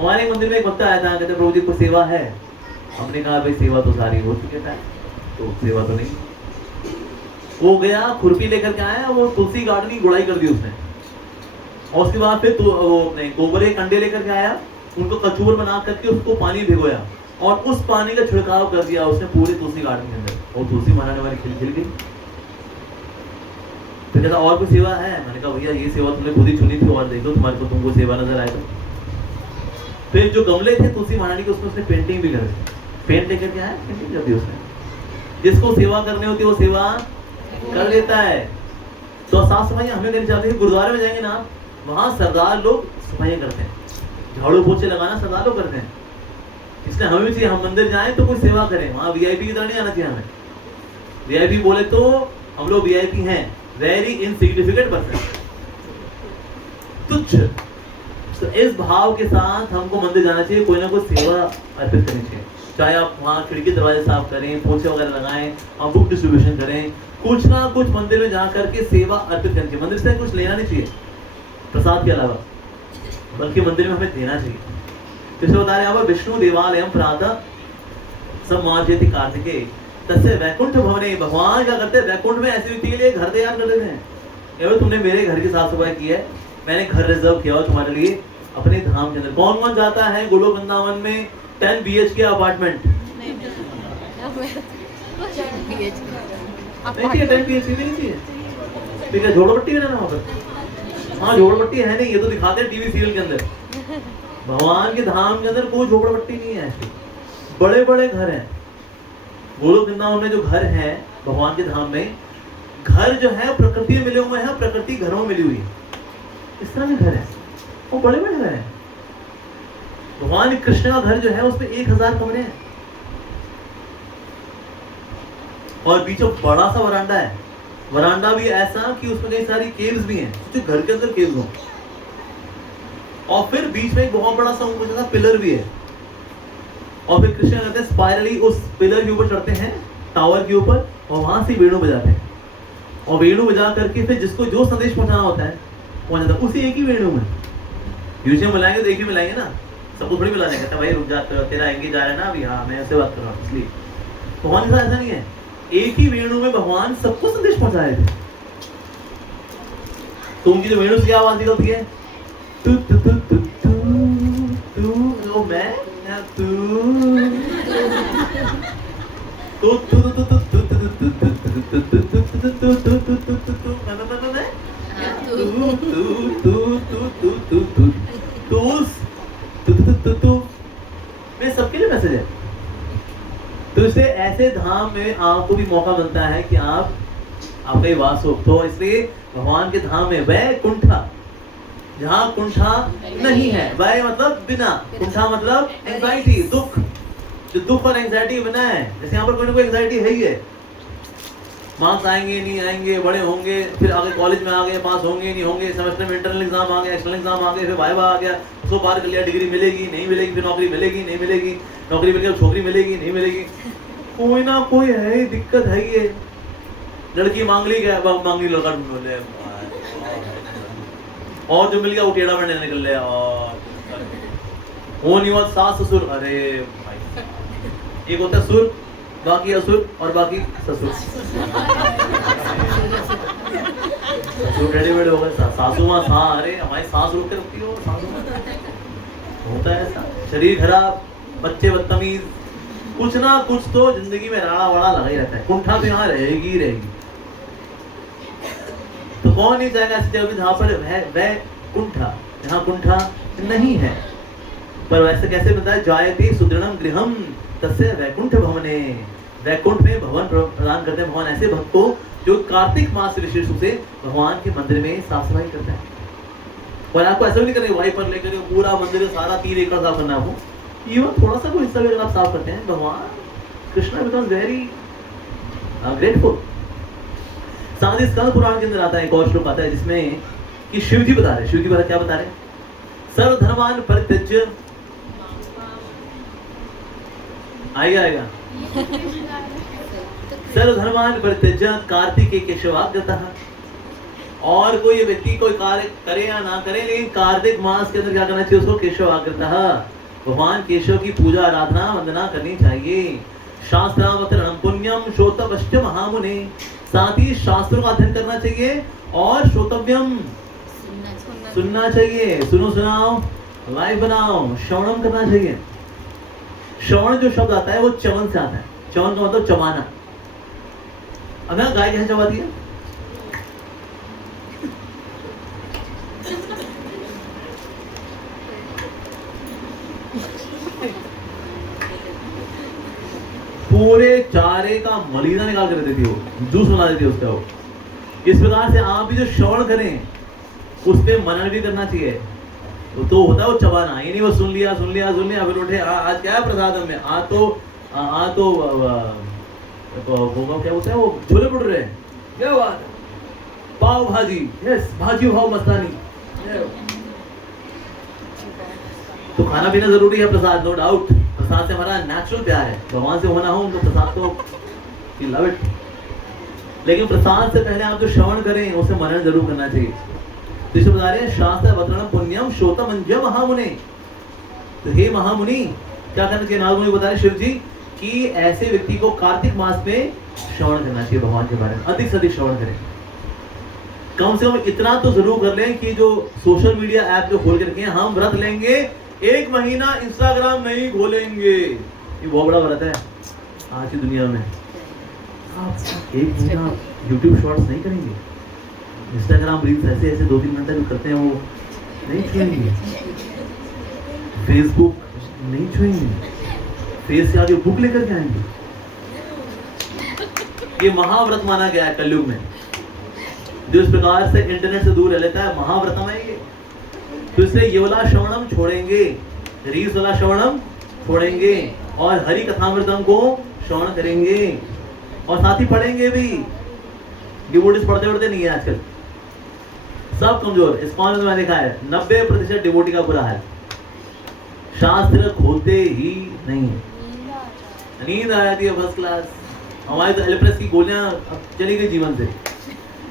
हमारे मंदिर में एक भक्त आया था, कहते प्रभु जी को सेवा है। हमने कहा भाई सेवा तो सारी हो चुकी है, तो सेवा तो नहीं। वो गया, खुरपी लेकर के आया, वो तुलसी गार्डन की गुड़ाई कर दी उसने, और उसके बाद फिर तो वो अपने गोबर के कंडे लेकर के आया, उनको कचूर बना करके उसको पानी भिगोया, और उस पानी का छिड़काव कर दिया उसने पूरे तुलसी गार्डन के अंदर, और तुलसी मनाने वाली खिल गई। तो कहता और कोई सेवा है? मैंने कहा भैया ये सेवा तुमने खुद ही चुनी थी, और देखो तुम्हारे को तुमको सेवा नजर आए तो। फिर जो गमले थे तुलसी महारानी के, उसमें उसने पेंटिंग भी कर दी, पेंट लेकर के आया, पेंटिंग कर दी उसने। जिसको सेवा करनी होती है वो सेवा कर लेता है। तो साफ सफाई हमें करनी चाहिए। गुरुद्वारे में जाएंगे ना, वहाँ सरदार लोग सफाई करते हैं, झाड़ू पोछे लगाना सरदार लोग करते हैं। इसलिए हमें भी चाहिए, हम मंदिर जाएं तो कोई सेवा करें, वहाँ वीआईपी की तरह नहीं आना चाहिए हमें। वीआईपी बोले तो हम लोग वीआईपी हैं, वेरी इनसिग्निफिकेंट पर्सन, तुच्छ। तो इस भाव के साथ हमको मंदिर जाना चाहिए, कोई ना कोई सेवा अर्पित करनी चाहिए। चाहे आप वहाँ खिड़की दरवाजे साफ करें, पोछे वगैरह लगाएं, और बुक डिस्ट्रीब्यूशन करें, कुछ ना कुछ मंदिर में जाकर के सेवा अर्पित करनी चाहिए। मंदिर से कुछ लेना नहीं चाहिए प्रसाद के अलावा, बल्कि मंदिर में हमें देना चाहिए। तो बता रहे हैं विष्णु देवालयम प्रातः सम्मार्जयति कार्तिकेय तस्य वैकुंठ भवने। भगवान क्या करते हैं? वैकुंठ में ऐसे व्यक्ति के लिए घर तैयार कर देते हैं। तुमने मेरे घर की साफ सफाई की है, मैंने घर रिजर्व किया हो तुम्हारे लिए अपने धाम के अंदर। कौन कौन जाता है गोलोक वृंदावन में 10 BHK अपार्टमेंट? नहीं चाहिए, 10 BHK नहीं चाहिए। ठीक है, झोड़पट्टी है ना वहाँ पर? हाँ, झोड़पट्टी है नहीं, ये तो दिखाते हैं टीवी सीरियल के अंदर। भगवान के धाम के अंदर कोई झोपड़पट्टी नहीं है, बड़े बड़े घर हैं। गोलोक वृंदावन में जो घर हैं भगवान के धाम में, घर जो है प्रकृति में मिले हुए हैं, प्रकृति घरों में मिली हुई है, इस तरह के घर हैं, वो बड़े बड़े घर हैं। भगवान कृष्ण का घर जो है उसमें 1000 कमरे हैं। और बीच में बड़ा सा वरांडा है, वरांडा भी ऐसा कि उसमें कई सारी केव्स भी हैं, जो घर के अंदर केव्स हों, और फिर बीच में एक बहुत बड़ा सा ऊंचा सा पिलर भी है, और फिर कृष्ण कहते हैं स्पाइरली उस पिलर के ऊपर चढ़ते हैं, टावर के ऊपर, और वहां से वेणु बजाते हैं, और वेणु बजा करके फिर जिसको जो संदेश पहुंचाना होता है पहुंच जाता है उसी एक ही वेणु में। यूजुअली मिलाएंगे तो एक ही मिलाएंगे ना, सबको थोड़ी मिलाने कहता भाई रुक जा, तेरा एंगेज जा रहा है ना अभी, हाँ मैं ऐसे बात कर रहा हूँ, इसलिए भगवान के साथ ऐसा नहीं है, एक ही वेणु में भगवान सबको संदेश पहुंचाए थे। तो उनकी जो वेणु से क्या आवाज निकलती है, तू तू तू तू तू तू, मैं तू तो तू तू तू तू तू तू मैं सबके लिए मैसेज है। तो इससे ऐसे धाम में आपको भी मौका मिलता है कि आपका ही वास हो। तो इसलिए भगवान के धाम में वैकुंठा, जहाँ कुंठा नहीं है, वह मतलब बिना, कुंठा मतलब एंजाइटी, दुख, जो दुख और एंजाइटी बिना है। जैसे यहाँ पर कोई ना कोई एंजाइटी है ही है, मार्क्स आएंगे नहीं आएंगे, बड़े होंगे, फिर आगे कॉलेज में आ गए, पास होंगे नहीं होंगे, सेमेस्टर में इंटरनल एग्जाम आ गया, एक्सटर्नल एग्जाम आ गए, फिर वाइवा आ गया, उसको पार कर लिया, डिग्री मिलेगी नहीं मिलेगी, फिर नौकरी मिलेगी नहीं मिलेगी, नौकरी मिल गई छोकरी मिलेगी नहीं मिलेगी, कोई ना कोई है, दिक्कत है ही है। लड़की मांग ली, क्या मांग ली, लड़का ढूंढ ले, और जो मिल गया वो टेढ़ा मेढ़ा निकल लिया, और वो नहीं हुआ सास ससुर, अरे भाई एक होता है सुर, बाकी असुर, और बाकी ससुर। ससुर टेढ़े मेढ़े हो गए, सासू माँ अरे हमारी सांस रोक के रखती हो, सासू होता है ऐसा, शरीर खराब, बच्चे बदतमीज, कुछ ना कुछ तो जिंदगी में राड़ा वाड़ा लगा ही रहता है। कुंठा तो यहाँ रहेगी ही रहेगी। तो कौन नहीं चाहेगा ऐसी जगह जहाँ पर वह कुंठा, जहाँ कुंठा नहीं है। पर वैसे कैसे बताया, जायते सुदृढ़म गृहम तस्य वैकुंठ भवने, वैकुंठ में भवन प्रदान करते हैं भगवान ऐसे भक्त को जो कार्तिक मास से विशेष रूप से भगवान के मंदिर में साफ सफाई करते हैं। और आपको ऐसा भी नहीं करना वाइपर लेकर पूरा मंदिर सारा 3 एकड़ साफ करना, आपको इवन थोड़ा सा कोई हिस्सा भी अगर आप साफ करते हैं, भगवान कृष्णा बिकम्स वेरी ग्रेटफुल। साथ ही स्कंद पुराण के अंदर आता है एक और श्लोक आता है जिसमें कि शिव जी बता रहे, शिव जी बता क्या बता रहे, सर्वधर्मान परित्यज्य, आएगा सर्वधर्मान परित्यज्य कार्तिके केशवाग्रतः। और कोई व्यक्ति कोई कार्य करे या ना करे, लेकिन कार्तिक मास के अंदर क्या करना चाहिए उसको, केशवाग्रतः, भगवान केशव की पूजा आराधना वंदना करनी चाहिए। शास्त्रावतरणम पुण्यम श्रोतव्यश्च महामुने, साथ ही शास्त्रों का अध्ययन करना चाहिए और श्रोतव्यम सुनना चाहिए, सुनो सुनाओ लाइव बनाओ, श्रवणम करना चाहिए। श्रवण जो शब्द आता है वो चवन से आता है, चवन का मतलब चबाना। अगर गाय कैसे चबाती है, पूरे चारे का मलीना निकाल कर देती हो, जूस बना देती है उसका। वो इस प्रकार से आप भी जो श्रवण करें उस पर मनन भी करना चाहिए। तो होता है वो चबाना, ये नहीं वो सुन लिया फिर उठे आज क्या है प्रसाद में, आज तो क्या होता है वो छोले भटूरे, क्या बात, पाव भाजी, यस भाजी भाव मस्तानी। तो खाना पीना जरूरी है, प्रसाद नो डाउट, प्रसाद से हमारा नेचुरल प्यार है, भगवान से होना हो तो प्रसाद तो लव इट। लेकिन प्रसाद से पहले आप जो श्रवण करें उसे मनन जरूर करना चाहिए। तो इसे बता रहे हैं शास्त्र वतरणम पुण्यम श्रोतमंज महामुने। तो हे महामुनि क्या करना चाहिए, नारद मुनि बता रहे शिव जी कि ऐसे व्यक्ति को कार्तिक मास में श्रवण करना चाहिए, भगवान के बारे में अधिक से अधिक श्रवण करें। कम से कम इतना तो जरूर कर लें कि जो सोशल मीडिया ऐप जो खोल के रखे हैं, हम व्रत लेंगे 1 महीना इंस्टाग्राम नहीं खोलेंगे, ये बहुत बड़ा व्रत है आज की दुनिया में। आप 1 महीना यूट्यूब शॉर्ट्स नहीं करेंगे, इंस्टाग्राम रील्स ऐसे 2-3 घंटे जो करते हैं वो नहीं छुएंगे, फेसबुक नहीं छुएंगे, फेस के आगे बुक लेकर के आएंगे। ये महाव्रत माना गया है कलयुग में, जो इस प्रकार से इंटरनेट से दूर रह लेता है, महाव्रतम है ये। तो इसलिए ये वाला श्रवणम छोड़ेंगे, रील्स वाला श्रवणम छोड़ेंगे और हरि कथामृतम को श्रवण करेंगे। और साथ ही पढ़ेंगे भी। डिवोटीज पढ़ते नहीं है आजकल, सब कमजोर। इस्कॉन में मैंने देखा है 90% डिवोटी का बुरा है, शास्त्र खोलते ही नहीं है। नींद आ जाती है फर्स्ट क्लास। हमारी तो एलिप्रेस की गोलियां अब चली गई जीवन से।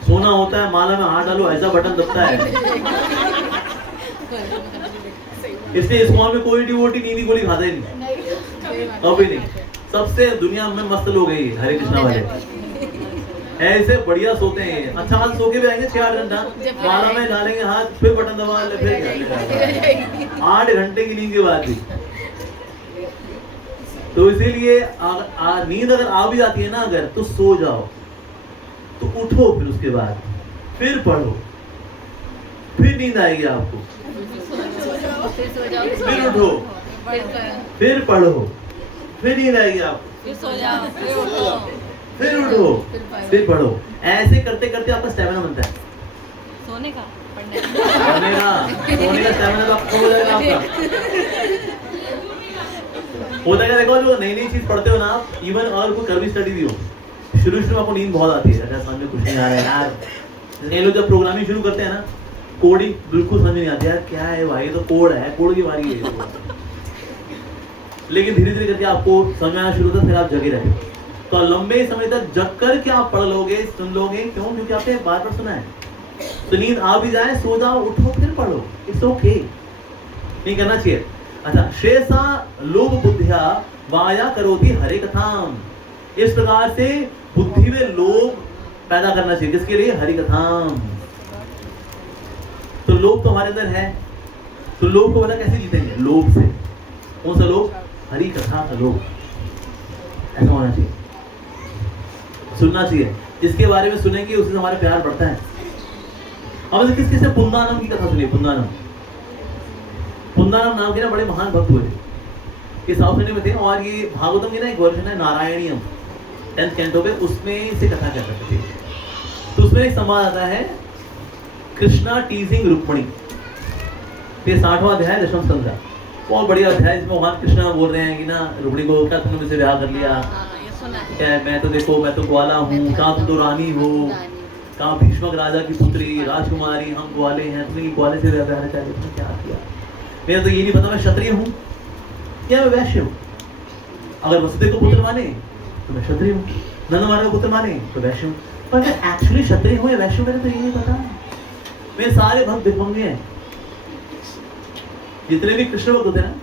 सोना होता है, माला में हाथ डालो, ऐसा बटन दबता है। इसलिए इस्कॉन में कोई डिवोटी नींद की गोली खाता ही नहीं, कभी नहीं। सबसे दुनिया में मस्त लोग हैं हरे कृष्णा वाले, ऐसे बढ़िया सोते हैं। अच्छा हाथ सो के भी आएंगे 6-8 घंटा, माला में डालेंगे हाथ, फिर बटन दबा ले, फिर 8 घंटे की नींद के बाद भी। तो इसीलिए नींद अगर आ भी जाती है ना अगर, तो सो जाओ, तो उठो, फिर उसके बाद फिर पढ़ो, फिर नींद आएगी आपको, फिर उठो, फिर पढ़ो, फिर नींद आएगी आपको, फिर सो जाओ, फिर उठो, फिर उठो, फिर पढ़ो। ऐसे करते करते आपका स्टैमिना बनता है। सोने का, सोने का स्टैमिना तो आपको हो जाएगा आपका। होता है देखो, जो नई चीज पढ़ते हो ना आप, इवन और कोई कर भी स्टडी भी हो, शुरू में आपको नींद बहुत आती है, अच्छा समझ में कुछ नहीं आ रहा है यार। ये लोग जब प्रोग्रामिंग शुरू करते हैं ना, कोडिंग बिल्कुल समझ नहीं आती यार, क्या है भाई, ये तो कोड है, कोड की बारी है। लेकिन धीरे धीरे करके आपको समझ आना शुरू होता है, फिर आप जगे रहते। तो लंबे समय तक जग कर के आप पढ़ लोगे, सुन लोगे, क्यों? क्योंकि आपने बार बार सुना है। तो नींद आ भी जाए, सो जाओ, उठो, फिर पढ़ो, इट्स ओके, नहीं करना चाहिए। अच्छा, शेषा लोभ बुद्धिया वाया करोति हरे कथाम। इस प्रकार से बुद्धि में लोभ पैदा करना चाहिए, किसके लिए? हरि कथाम। तो लोभ तो हमारे अंदर है, तो लोभ को पता कैसे जीतेंगे? लोभ से। कौन सा लोभ? हरि कथा का लोभ। ऐसा होना चाहिए, सुनना चाहिए, जिसके बारे में सुनेंगे उससे हमारा प्यार बढ़ता है। अब किस किससे पुंदानम की कथा सुनिए। पुंदानम नाम के ना बड़े महान भक्त हुए थे, ये साउथ इंडिया में थे, और ये भागवतम की ना एक वर्जन है नारायणियम 10th कैंटो पे, उसमें से कथा क्या करते थे। तो उसमें एक संवाद आता है, कृष्णा टीजिंग रुक्मिणी, ये 60वां अध्याय 10वें स्कंद का, बहुत बढ़िया अध्याय। इसमें भगवान कृष्णा बोल रहे हैं कि ना रुक्मिणी को, क्या तुमने मुझसे ब्याह कर लिया? क्या मैं तो देखो, मैं तो ग्वाला हूँ, कहाँ तुम तो रानी हो, कहाँ भीष्मक राजा की पुत्री राजकुमारी, हम ग्वाले हैं, तुमने ग्वाले से ब्याह कर लिया, क्या किया? मेरा तो ये नहीं पता मैं क्षत्रिय हूँ या मैं वैश्य हूँ। अगर वसुदेव को पुत्र माने तो मैं क्षत्रिय हूँ, नंदमाला को पुत्र माने तो वैश्य हूँ, पर मैं एक्चुअली क्षत्रिय हूँ या वैश्य हूँ मेरे तो ये नहीं पता। मेरे सारे भक्त भिखमंगे हैं, जितने भी कृष्ण भक्त होते हैं ना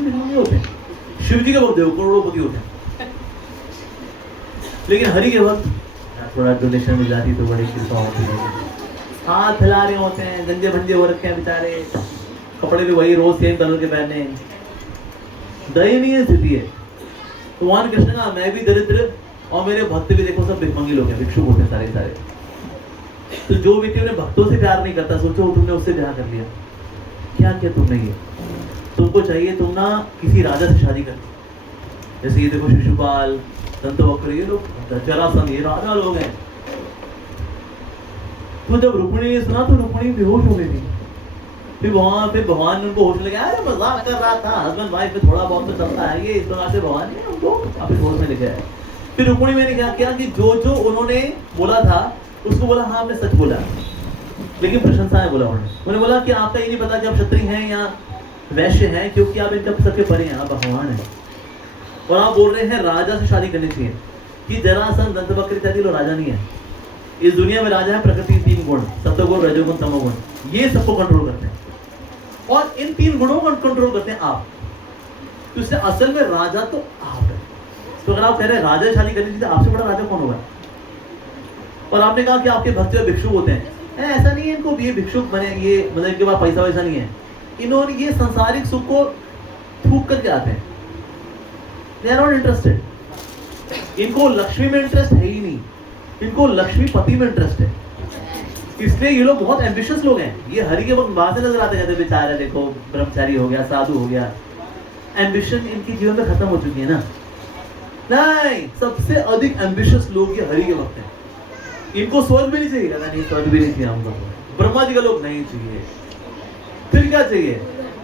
भिखमंगे होते हैं। शिव जी के भक्त देखो करोड़पति होते हैं, लेकिन हरि के भक्त थोड़ा डोनेशन मिल जाती तो बड़ी कृपा होती है। हाथ फैला रहे होते हैं, गंजे भंजे हो रखे हैं बेचारे, कपड़े भी वही रोज सेम कलर के पहने, दयनीय स्थिति है। तो भगवान कृष्ण का मैं भी दरिद्र और मेरे भक्त भी देखो सब भिखमंगी लोग हैं, भिक्षुक होते हैं सारे। तो जो व्यक्ति अपने भक्तों से प्यार नहीं करता, सोचो तुमने उससे ब्याह कर लिया, क्या किया तुमने? ये तुमको चाहिए तुम ना किसी राजा से शादी कर, जैसे ये देखो शिशुपाल, दंतवक्र, ये लोग, जरासंध, ये राजा लोग हैं। तो जब रुक्मिणी ने सुना तो रुक्मिणी बेहोश हो गई थी। फिर भगवान ने उनको होश लगा, अरे मजाक कर रहा था, हस्बैंड वाइफ में थोड़ा बहुत तो चलता है, ये इस प्रकार से भगवान ने उनको अपने होश में लेके आया। फिर रुक्मिणी मैंने क्या किया कि जो उन्होंने बोला था उसको बोला, हाँ आपने सच बोला, लेकिन प्रशंसा है बोला उन्होंने बोला कि आपका ये नहीं पता कि आप क्षत्रिय हैं या वैश्य हैं, क्योंकि आप इनका सबके परे हैं, आप भगवान हैं। और आप बोल रहे हैं राजा से शादी करनी चाहिए, कि जरासंध, दंतवक्र इत्यादि लोग राजा नहीं है। इस दुनिया में राजा है प्रकृति 3 गुण, सत्वगुण, रजोगुण, तमोगुण, ये सबको कंट्रोल करते हैं, और इन 3 गुणों को कंट्रोल करते हैं आप। तो इससे असल में राजा तो आप है। तो अगर आप कह रहे हैं राजा से शादी करनी चाहिए, आपसे बड़ा राजा कौन होगा? और आपने कहा कि आपके भक्त भिक्षुक होते हैं, ऐसा नहीं है, इनको ये भिक्षुक बने, ये मतलब इनके पास पैसा वैसा नहीं है, इन्होंने ये सांसारिक सुख को थूक करके आते हैं, दे आर नॉट इंटरेस्टेड। इनको लक्ष्मी में इंटरेस्ट है ही नहीं, इनको लक्ष्मी पति में इंटरेस्ट है, इसलिए ये लोग बहुत एम्बिशियस लोग हैं। ये हरि के वक्त बाहर से नजर आते कहते बेचारे देखो ब्रह्मचारी हो गया, साधु हो गया, एम्बिशन इनकी जीवन में खत्म हो चुकी है ना। नहीं, सबसे अधिक एम्बिशियस लोग ये हरि के वक्त हैं। इनको स्वर्ग भी नहीं चाहिए, कहता नहीं स्वर्ग भी नहीं चाहिए हमको, ब्रह्मा जी का लोग नहीं चाहिए, फिर क्या चाहिए?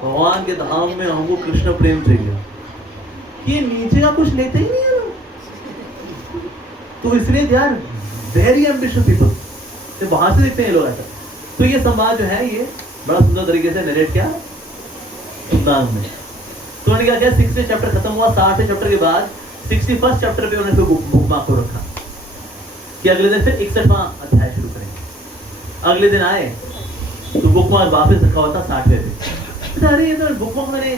भगवान के धाम में हमको कृष्ण प्रेम चाहिए। ये नीचे का कुछ लेते ही नहीं है, तो इसलिए they are very ambitious people, तो बाहर से देखते हैं ये लोग ऐसा। तो ये संवाद जो है ये बड़ा सुंदर तरीके से नरेट किया सुल्तान ने। तो उन्होंने क्या किया, 60वें चैप्टर खत्म हुआ, 60वें चैप्टर के बाद 61st चैप्टर पे उन्होंने फिर बुकमार्क को रखा कि अगले दिन फिर 61वां अध्याय शुरू करेंगे। अगले दिन आए तो बुकमार्क वापस रखा हुआ था 60वें पे। अरे ये तो बुकमार्क मैंने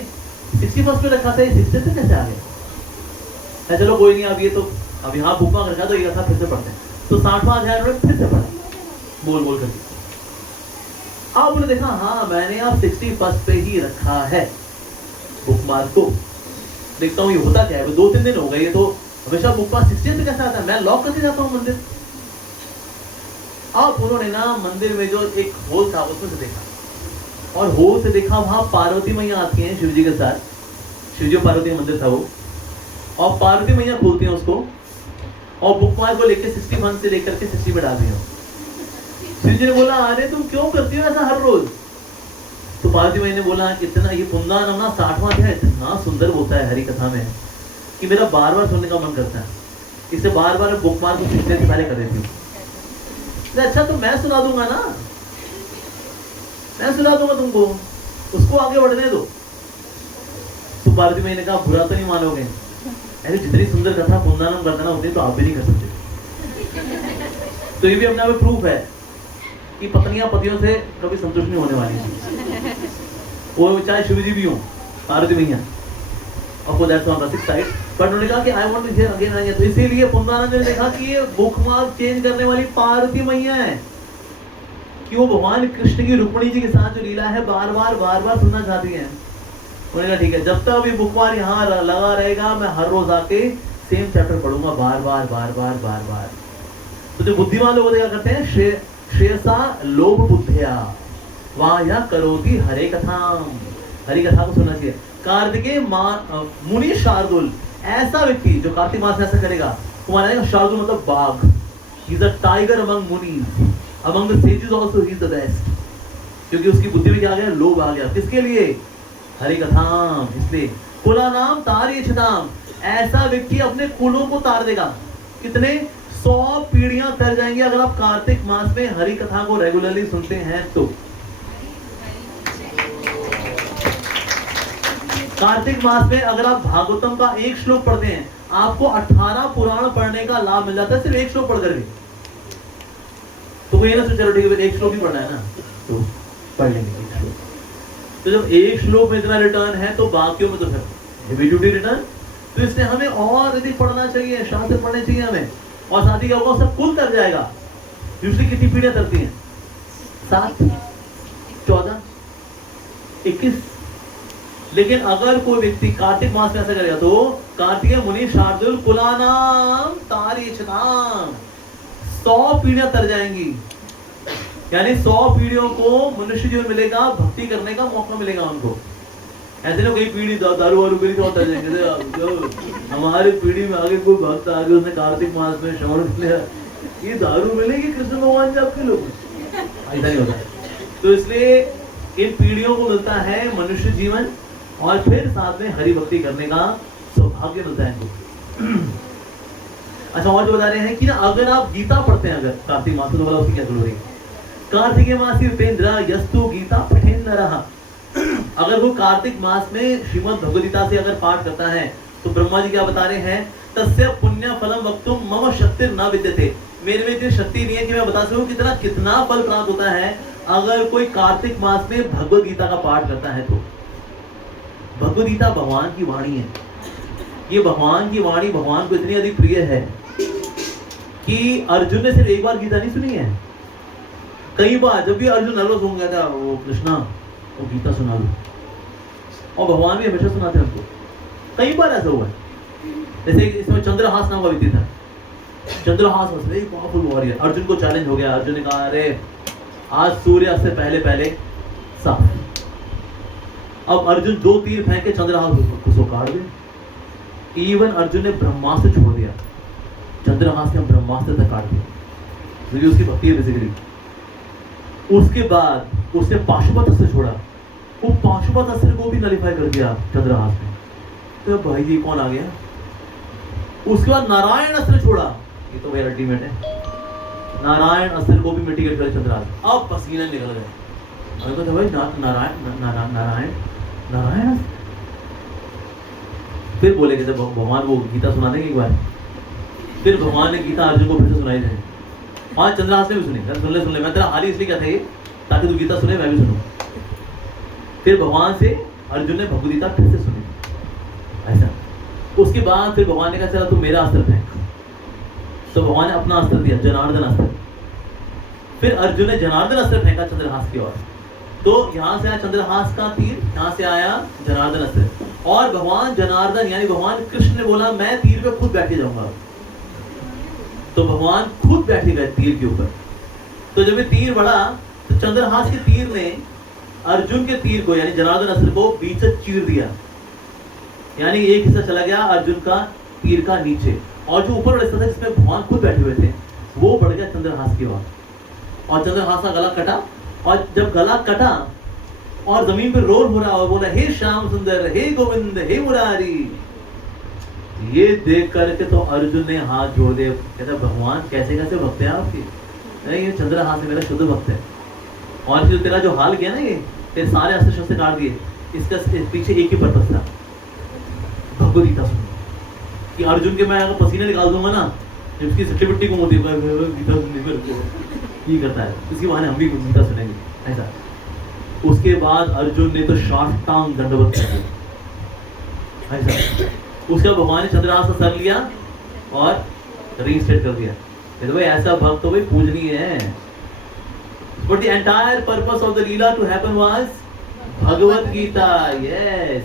61st पे रखा था, ये 60 पे कैसे आ गया? चलो कोई नहीं, अब ये तो अब यहाँ बुकमार्क रखा तो ये था, फिर से पढ़ते हैं। तो 60वां अध्याय उन्होंने फिर से पढ़ा बोल बोल करके। अब उन्होंने देखा हाँ मैंने अब 61st पे ही रखा है बुकमार्क को, देखता हूँ ये होता क्या है। वो 2-3 दिन हो गए, ये तो हमेशा बुकमार्क 60 पे कैसे आता है, मैं लॉक करके जाता हूँ मंदिर। अब उन्होंने ना मंदिर में जो एक होल था उसमें से देखा, और होल से देखा वहां पार्वती मैया आती हैं शिव जी के साथ, शिवजी और पार्वती मंदिर था वो, और पार्वती मैया खोलती हैं उसको और बुकमार्क को लेके 61 से लेकर के 60 में डाल दिया। शिव जी ने बोला अरे तुम क्यों करती हो ऐसा हर रोज? तो पार्वती मैया ने बोला इतना ये पुंदानम ना 60वां अध्याय इतना सुंदर होता है हरि कथा में कि मेरा बार बार सुनने का मन करता है, इसे बार बार बुकमार्क को सीखने से पहले कर देती हूँ। अच्छा तो मैं सुना दूंगा ना, मैं सुना दूंगा तुमको, उसको आगे बढ़ने दो। तो पार्वती मैया ने कहा बुरा तो नहीं मानोगे, ऐसे जितनी सुंदर कथा पुंदानम करता ना उतनी तो आप भी नहीं कर सकते। तो ये भी अपने आप में प्रूफ है कि पत्नियां पतियों से कभी संतुष्ट नहीं होने वाली, वो चाहे शिव जी भी हो पार्वती मैया। और that's on the side, but उन्होंने कहा कि I want to hear again again. तो इसीलिए पुंदानंद ने देखा कि ये बुकमार्क चेंज करने वाली पार्वती मैया है, कि वो भगवान कृष्ण की रुक्मिणी जी के साथ जो लीला है बार बार सुनना चाहती है। उन्होंने कहा ठीक है, जब तक अभी बुकमार्क यहाँ लगा रहेगा मैं हर रोज आके सेम चैप्टर पढ़ूंगा बार बार। तो जो बुद्धिमान लोग क्या करते हैं, श्रेयसा लोभ बुद्धिया वाया करोति हरे कथाम, हरि कथा को सुनना चाहिए। कार्तिकेय मुनि शार्दुल, ऐसा व्यक्ति जो कार्तिक मास में ऐसा करेगा वो माना जाएगा शार्दुल मतलब बाघ, he is a tiger among मुनीज, among the sages also he is the best, क्योंकि उसकी बुद्धि में क्या आ गया, लोभ आ गया। किसके लिए? हरि कथाम। इसलिए कुला नाम तारी छताम, ऐसा व्यक्ति अपने कुलों को तार देगा। कितने 100 पीढ़ियां तर जाएंगी अगर आप कार्तिक मास में हरि कथा को रेगुलरली सुनते हैं तो। कार्तिक मास में अगर आप भागवतम का एक श्लोक पढ़ते हैं आपको 18 पुराण पढ़ने का लाभ मिल जाता है, सिर्फ एक श्लोक पढ़कर भी। तो वो ये ना चलो ठीक है एक श्लोक ही पढ़ना है ना, तो पढ़ लेंगे एक श्लोक। तो जब एक श्लोक में इतना रिटर्न है तो बाकियों में तो हेवी ड्यूटी रिटर्न। तो इसलिए हमें और यदि पढ़ना चाहिए, शास्त्र पढ़ने चाहिए हमें। और साथ ही क्या होगा, सब कुल तर जाएगा। यूजली कितनी पीढ़ियां तरती हैं? 7, 14, 21। लेकिन अगर कोई व्यक्ति कार्तिक मास में ऐसा करेगा तो कार्तिकेय मुनि शार्दुल कुलानाम तारीछनाम, 100 पीढ़ियां तर जाएंगी। यानी 100 पीढ़ियों को मनुष्य जीवन मिलेगा, भक्ति करने का मौका मिलेगा उनको। ऐसे ना कई पीढ़ी दारू वारू पीढ़ी तो जाएंगे, हमारी पीढ़ी में आगे कोई भक्त आ गया उसने कार्तिक मास में श्रवण किया, ये दारू मिलेगी कृष्ण भगवान जी आपके लोग, ऐसा नहीं होता। तो इसलिए इन पीढ़ियों को मिलता है मनुष्य जीवन और फिर साथ में हरि भक्ति करने का सौभाग्य मिलता है इनको। अच्छा और जो बता रहे हैं कि ना अगर आप गीता पढ़ते हैं अगर कार्तिक मास तो बोला उसकी क्या ग्लोरी, कार्तिकेय मासी उपेंद्र यस्तु गीता पठेन नरः। अगर वो कार्तिक मास में श्रीमद् भगवद गीता से अगर पाठ करता है तो ब्रह्मा जी क्या बता रहे हैं, तस्य पुण्य फलम वक्तुम मम शक्ति न विद्यते, मेरे में इतनी शक्ति नहीं है कि मैं बता सकूं कितना फल प्राप्त होता है अगर कोई कार्तिक मास में भगवद गीता का पाठ करता है। तो भगवद गीता भगवान की वाणी है, ये भगवान की वाणी भगवान को इतनी अधिक प्रिय है कि अर्जुन ने सिर्फ एक बार गीता नहीं सुनी है, कई बार। जब भी अर्जुन नर्वस हो गया था, वो कृष्णा वो गीता सुना दो, और भगवान भी हमेशा सुनाते हैं उसको। कई बार ऐसा हुआ है, जैसे इसमें चंद्रहास नाम का व्यक्ति था, Chandrahas was very powerful warrior। Arjun को चैलेंज हो गया, अर्जुन ने कहा अरे आज सूर्य से पहले साफ। अब अर्जुन 2 तीर फेंक के चंद्रहास को काट दिया। इवन अर्जुन ने ब्रह्मास्त्र छोड़ दिया, चंद्रहास ने ब्रह्मास्त्र तक काट दिया, क्योंकि उसकी भक्ति है बेसिकली। उसके बाद उसने पाशुपत अस्त्र छोड़ा, वो पाशुपत अस्त्र को भी नलिफाई कर दिया चंद्रहास ने। तो भाई ये कौन आ गया? उसके बाद नारायण अस्त्र छोड़ा, ये तो भाई अल्टीमेट है। नारायण अस्त्र को भी मिट्टी के करे चंद्रहास, अब पसीने निकल गए। मैं कहता भाई नारायण नारायण। फिर बोले कहते भगवान वो गीता सुना देंगे एक बार। फिर भगवान ने गीता अर्जुन को फिर से सुनाई थे। हाँ चंद्रहास ने भी सुनी, सुन ले मैं तेरा हाल ही इसलिए कहता है ताकि तू गीता सुने मैं भी सुनूं। फिर भगवान से अर्जुन ने भगवद गीता फिर से सुनी ऐसा। उसके बाद फिर भगवान ने कहा चला तू मेरा अस्त्र फेंक। तो भगवान ने अपना अस्त्र दिया, जनार्दन अस्त्र। फिर अर्जुन ने जनार्दन अस्त्र फेंका चंद्रहास की ओर। तो यहाँ से आया चंद्रहास का तीर, यहाँ से आया जनार्दन अस्त्र। और भगवान जनार्दन यानी भगवान कृष्ण ने बोला मैं तीर पे खुद बैठे जाऊंगा। तो भगवान खुद बैठे गए तीर के ऊपर। तो जब ये तीर बढ़ा तो चंद्रहास के तीर ने अर्जुन के तीर को यानी जनार्दन अस्त्र को बीच से चीर दिया, यानी एक हिस्सा चला गया अर्जुन का तीर का नीचे, और जो ऊपर वाला हिस्सा था जिसमें भगवान खुद बैठे हुए थे वो बढ़ गया चंद्रहास की ओर। और चंद्रहास का गला कटा, और जब गला कटा और जमीन पर रोल हो रहा और बोला हे श्याम सुंदर, हे गोविंद, हे मुरारी। ये देख करके तो अर्जुन ने हाथ जोड़ दिए, कहता भगवान कैसे कैसे भक्त है आपके, नहीं ये चंद्रहास मेरा शुद्ध भक्त है। और फिर तेरा जो हाल किया ना, ये तेरे सारे अस्त्र शस्त्र काट दिए, इसका पीछे एक ही पर्पस था, भगवद गीता सुनो। कि अर्जुन के मैं अगर पसीने निकाल दूंगा ना, इसकी सट्टी पिट्टी को मोती गीता सुनने को ये करता है, इसकी बहाने हम भी गीता सुनेंगे ऐसा। उसके बाद अर्जुन ने तो साष्टांग दंडवत कर दिया ऐसा। उसका भगवान ने चंद्रहास का सर लिया और रीस्टेट कर दिया। तो भाई ऐसा भक्त तो भाई पूजनीय है। But the entire purpose of the Leela to happen was Bhagavad Gita. Yes.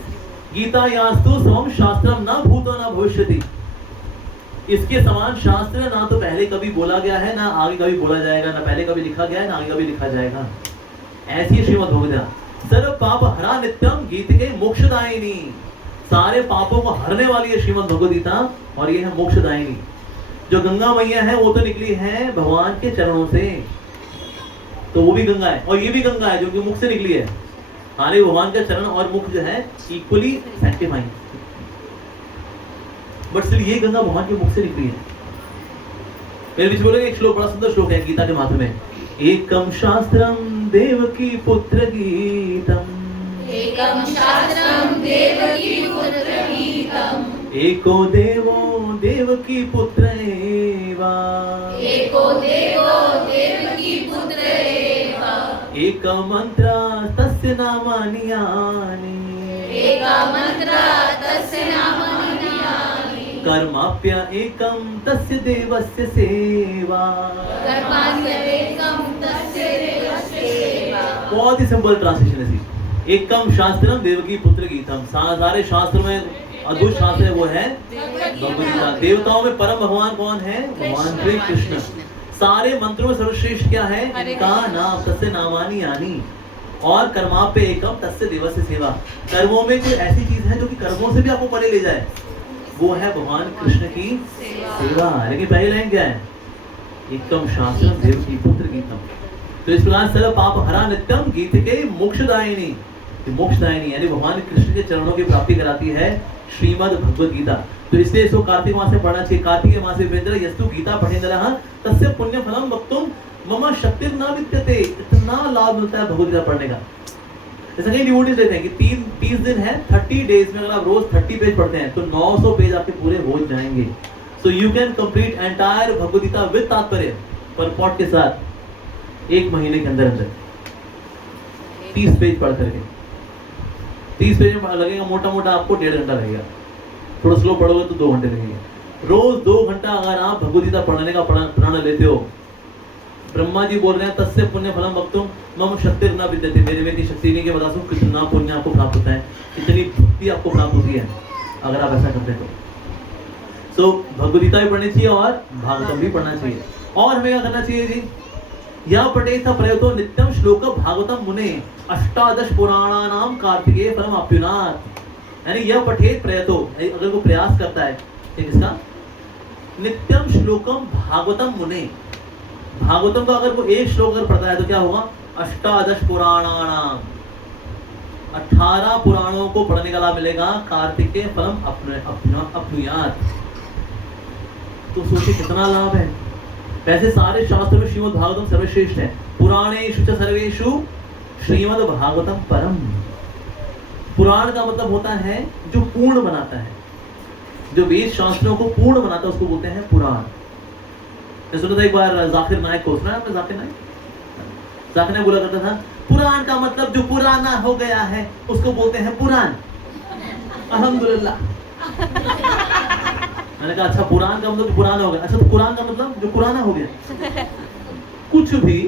Gita यास्तु समम शास्त्रम न भूतो न भविष्यति। इसके समान शास्त्र ना तो पहले कभी बोला गया है, ना आगे कभी बोला जाएगा, ना पहले कभी लिखा गया है, ना आगे कभी लिखा जाएगा। ऐसी श्रीमद् भगवद गीता सर्व पाप हरा नित्यम गीत के मोक्षदायिनी। सारे पापों को हरने वाली है श्रीमद् भगवद गीता, और ये है मोक्षदायिनी। जो गंगा मैया है वो तो निकली है भगवान के चरणों से, तो वो भी गंगा है, और ये भी गंगा है जो कि मुख से निकली है। हालांकि भगवान का चरण और मुख जो है इक्वली सैंक्टिफाइंग, बट स्टिल ये गंगा भगवान के मुख से निकली है। मेरे बीच बोलोगे एक श्लोक, बड़ा सुंदर श्लोक है गीता के माध्यम में। एकम शास्त्रम देवकी पुत्र गीतम, एकम शास्त्रम देवकी पुत्र गीतम, एको देवो देवकी पुत्र एवा, एको देवो देवकी पुत्र एवा, एक मंत्र तस्य नामानि यानि, एक मंत्र तस्य नामानि यानि, कर्माप्य एकम तस्य देवस्य सेवा। कर्माप्येकं तस्य देवस्य सेवा। बहुत ही सिंपल ट्रांसलेशन है इसकी। एकम शास्त्रम देवकी पुत्र गीतम, सारे शास्त्र में अद्भुत शास्त्र है वो है भगवद गीता। देवताओं में परम भगवान कौन है? भगवान श्री कृष्ण। सारे मंत्रों में सर्वश्रेष्ठ क्या है? इनका नाम, तस्य नामानि यानि। और कर्माप्य एकम तस्य देवस्य सेवा। कर्मों में कोई ऐसी चीज है जो कि कर्मों से भी आपको परे ले जाए, वो है भगवान कृष्ण की सेवा। लेकिन पहली लाइन क्या है? एकम शास्त्रम देवकी पुत्र गीतम। तो इस प्रकार सर्व पाप हरा नित्यम गीत के मोक्षदायिनी। मोक्षदायिनी यानी भगवान कृष्ण के चरणों की प्राप्ति कराती है श्रीमद् भगवद गीता। तो इसलिए इसको कार्तिक मास में पढ़ना चाहिए। कार्तिक मास में वेंद्र यस्तु गीता पठेंद्रः तस्य पुण्य फलम वक्तुम मम शक्ति न विद्यते। इतना लाभ मिलता है भगवद गीता पढ़ने का। जैसा कई डिवोटीज लेते हैं कि 30 दिन है, 30 डेज में अगर आप रोज 30 पेज पढ़ते हैं तो 900 पेज आपके पूरे हो जाएंगे। So you can complete entire Bhagavad Gita with तात्पर्य परपॉट के साथ 1 महीने के अंदर अंदर 30 पेज पढ़ करके। 30 पेज में लगेगा मोटा मोटा आपको 1.5 घंटा लगेगा। थोड़ा स्लो पढ़ोगे तो 2 घंटे लगेंगे। रोज 2 घंटा अगर आप भगवद गीता पढ़ने का प्रण लेते हो, ब्रह्मा जी बोल रहे हैं तस्य पुण्य फलम वक्तुम मम शक्ति न विद्यते। मेरे में इतनी शक्ति नहीं कि बता सकूं कितना पुण्य आपको प्राप्त होता है, कितनी भक्ति आपको प्राप्त होती है अगर आप ऐसा करते हो। सो भगवद गीता भी पढ़नी चाहिए और भागवतम भी पढ़ना चाहिए। और हमें क्या करना चाहिए जी? यह पठेत प्रयतो नित्यम श्लोक भागवतम मुने अष्टादश पुराणानाम कार्तिकेय परम आप्युनाथ। यानी यह पठेत प्रयतो, अगर वो प्रयास करता है किसका? नित्यम श्लोकम भागवतम मुने। भागवतम का अगर वो एक श्लोक अगर पढ़ता है तो क्या होगा? अष्टादश पुराणानाम, 18 पुराणों को पढ़ने का लाभ मिलेगा। कार्तिकेय फलम अपनुयात। तो सोचिए कितना लाभ है। वैसे सारे शास्त्रों में श्रीमद् भागवतम सर्वश्रेष्ठ है। पुराणेषु च सर्वेषु श्रीमद् भागवतम परम। पुराण का मतलब होता है जो पूर्ण बनाता है, जो वेद शास्त्रों को पूर्ण बनाता है उसको बोलते हैं पुराण। मैं सुना था एक बार जाकिर नायक को, सुना है आपने जाकिर नायक? जाकिर नायक बोला करता था पुराण का मतलब जो पुराना हो गया है उसको बोलते हैं पुराण। अल्हम्दुलिल्लाह। मैंने कहा अच्छा पुराण का मतलब पुराना हो गया, अच्छा तो कुरान का मतलब जो पुराना हो गया। कुछ भी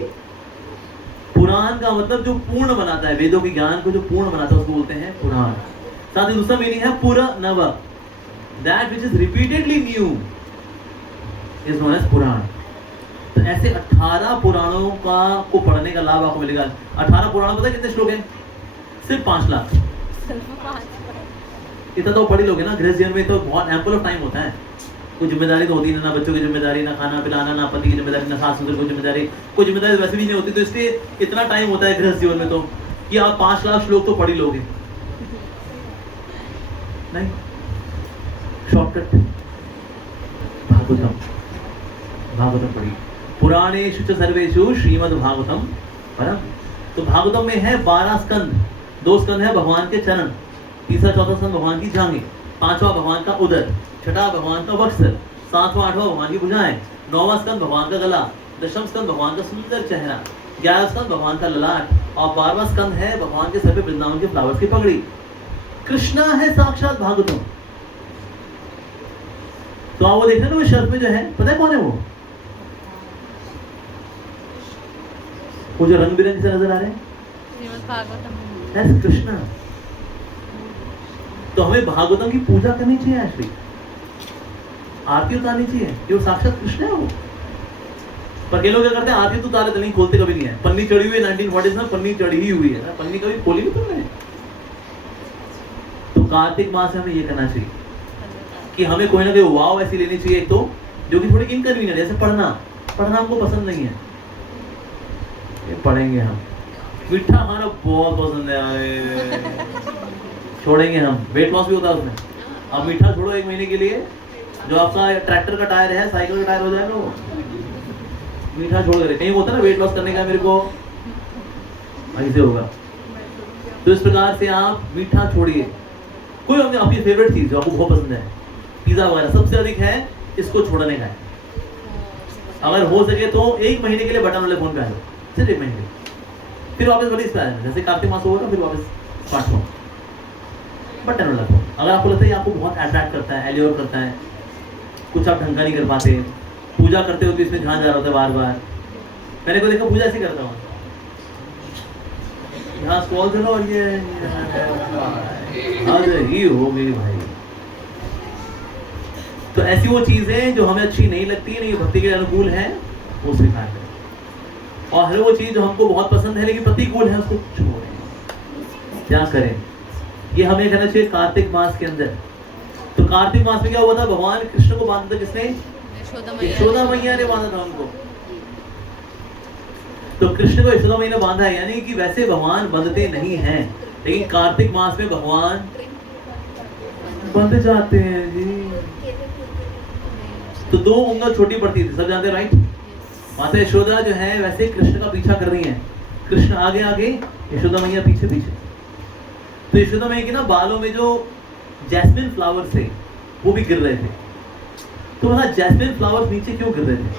पुराण का मतलब जो पूर्ण बनाता है, वेदों के ज्ञान को जो पूर्ण बनाता है उसको बोलते हैं पुराण। साथ ही दूसरा मीनिंग है पुरनव, that which is repeatedly new is known as Purana. तो ऐसे 18 पुराणों को पढ़ने का लाभ आपको मिलेगा। 18 पुराण पता है कितने श्लोक हैं? सिर्फ 5 लाख। इतना तो पढ़ी लोगे ना, गृहस्थ जीवन में तो बहुत एम्पल ऑफ टाइम होता है। कोई जिम्मेदारी तो होती नहीं, ना बच्चों की जिम्मेदारी, ना खाना पिलाना, ना पति की जिम्मेदारी, ना सास ससुर की जिम्मेदारी, कोई जिम्मेदारी वैसे भी नहीं होती। तो इसलिए इतना टाइम होता है गृहस्थ जीवन में तो कि आप 5 लाख श्लोक तो पढ़ ही लोगे। नहीं, शॉर्टकट भागवतम पढ़िए। पुराणेषु च सर्वेषु श्रीमद् भागवतम परम। तो भागवतम में है 12 स्कंद। 2 स्कंद है भगवान के चरण, तीसरा चौथा स्कंद भगवान की जांघें, 5वां भगवान का उदर, 6वां भगवान का वक्ष, 7वां 8वां भगवान की भुजाएं, 9वां स्कंद भगवान का गला, 10वां स्कंद भगवान का सुंदर चेहरा, 11वां स्कंद भगवान का ललाट और 12वां स्कंद है भगवान के सर पे वृंदावन के फ्लावर्स की पगड़ी। कृष्णा है साक्षात भागवतम। तो आप वो देख रहे हैं ना, वो शर्त में जो है पता है कौन है वो जो रंग बिरंगे से नजर आ रहे हैं, श्रीमद् भागवतम। That's कृष्णा। तो हमें भागवतम की पूजा करनी चाहिए, आश्री आरती उतारनी चाहिए, जो साक्षात कृष्ण है वो। पर के लोग क्या करते हैं, आरती तो उतारे नहीं, खोलते कभी नहीं है। पन्नी चढ़ी हुई है 1940s में, पन्नी चढ़ी ही हुई है, पन्नी कभी खोली भी तुमने। तो कार्तिक मास में हमें ये करना चाहिए कि हमें कोई ना कोई वाव ऐसी लेनी चाहिए, एक तो जो कि थोड़ी इनकन्वीनियंट, जैसे पढ़ना हमको पसंद नहीं है, ये पढ़ेंगे हम। मीठा खाना बहुत पसंद है, छोड़ेंगे हम। वेट लॉस भी होता है उसमें। अब मीठा छोड़ो 1 महीने के लिए, जो आपका ट्रैक्टर का टायर है, साइकिल का टायर हो जाएगा वो। मीठा छोड़ कर कहीं होता है ना वेट लॉस करने का, मेरे को ऐसे होगा। तो इस प्रकार से आप मीठा छोड़िए। कोई अपने आपकी फेवरेट चीज जो आपको बहुत पसंद है, पिज्जा वगैरह सबसे अधिक है, इसको छोड़ने का है। अगर हो सके तो 1 महीने के लिए बटन वाले फोन पे आ जाओ, सिर्फ 1 महीने, फिर वापस वाली इस पे आ जाना। जैसे कार्तिक मास होगा फिर वापस स्मार्टफोन बटन वाला फोन। अगर आपको लगता है आपको बहुत अट्रैक्ट करता है, एल्योर करता है, कुछ आप ढंग का नहीं कर पाते, पूजा करते हो तो इसमें ध्यान जा रहा होता है बार बार। मैंने को देखा पूजा ऐसे करता हूँ, यहाँ स्क्रॉल करो और ये आज ही हो गई भाई। तो ऐसी वो चीजें जो हमें अच्छी नहीं लगती है, नहीं भक्ति के अनुकूल है, वो स्वीकार करें। और हर वो चीज जो हमको बहुत पसंद है लेकिन प्रतिकूल है, उसको छोड़ें। क्या करें, ये हमें करना चाहिए कार्तिक मास के अंदर। तो कार्तिक मास में क्या हुआ था, भगवान कृष्ण को बांधा था किसने? यशोदा मैया ने बांधा था उनको। तो कृष्ण को यशोदा मैया ने बांधा है, यानी कि वैसे भगवान बंधते नहीं हैं, लेकिन कार्तिक मास में भगवान बंध जाते हैं जी। तो 2 उंगल छोटी पड़ती थी, सब जानते हैं राइट। माता यशोदा जो है वैसे कृष्ण का पीछा कर रही है, कृष्ण आगे आगे, यशोदा मैया पीछे पीछे। तो यशोदा मैया के ना बालों में जो जैस्मिन फ्लावर्स थे वो भी गिर रहे थे। तो मतलब जैस्मिन फ्लावर्स नीचे क्यों गिर रहे थे?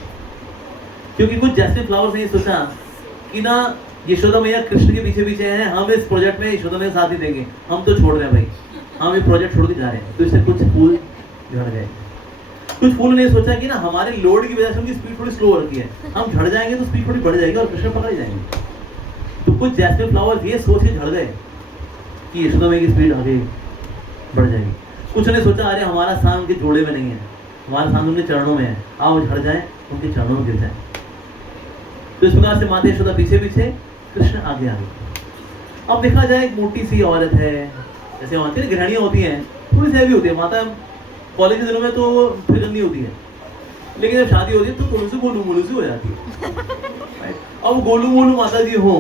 क्योंकि कुछ जैस्मिन फ्लावर्स ने सोचा कि ना यशोदा मैया कृष्ण के पीछे पीछे हैं, हम इस प्रोजेक्ट में यशोदा मैया साथ नहीं देंगे, हम तो छोड़ रहे हैं भाई, हम ये प्रोजेक्ट छोड़ के जा रहे हैं। तो इससे कुछ फूल झड़ गए। कुछ फूल ने सोचा कि ना हमारे लोड की वजह से उनकी स्पीड थोड़ी स्लो हो रही है, हम झड़ जाएंगे तो स्पीड थोड़ी बढ़ जाएगी और कृष्ण पकड़ जाएंगे। तो कुछ जैस्मिन फ्लावर्स ये सोच के झड़ गए कि यशोदा मैया की स्पीड आगे बढ़ जाएगी। कुछ ने सोचा अरे हमारा स्थान उनके जोड़े में नहीं है, हमारा स्थान उनके चरणों में है, आओ झड़ जाए, उनके चरणों में गिर जाए। तो इस प्रकार से माता यशोदा पीछे पीछे, कृष्ण आगे आगे। अब देखा जाए एक मोटी सी औरत है, जैसे होती है गृहणियाँ होती हैं, थोड़ी सी हैवी होती है। माता कॉलेज के दिनों में तो फिर नहीं होती है, लेकिन जब शादी होती है तो थोड़ी सी गोलू मोलू सी हो जाती है। अब गोलू मोलू माता जी हो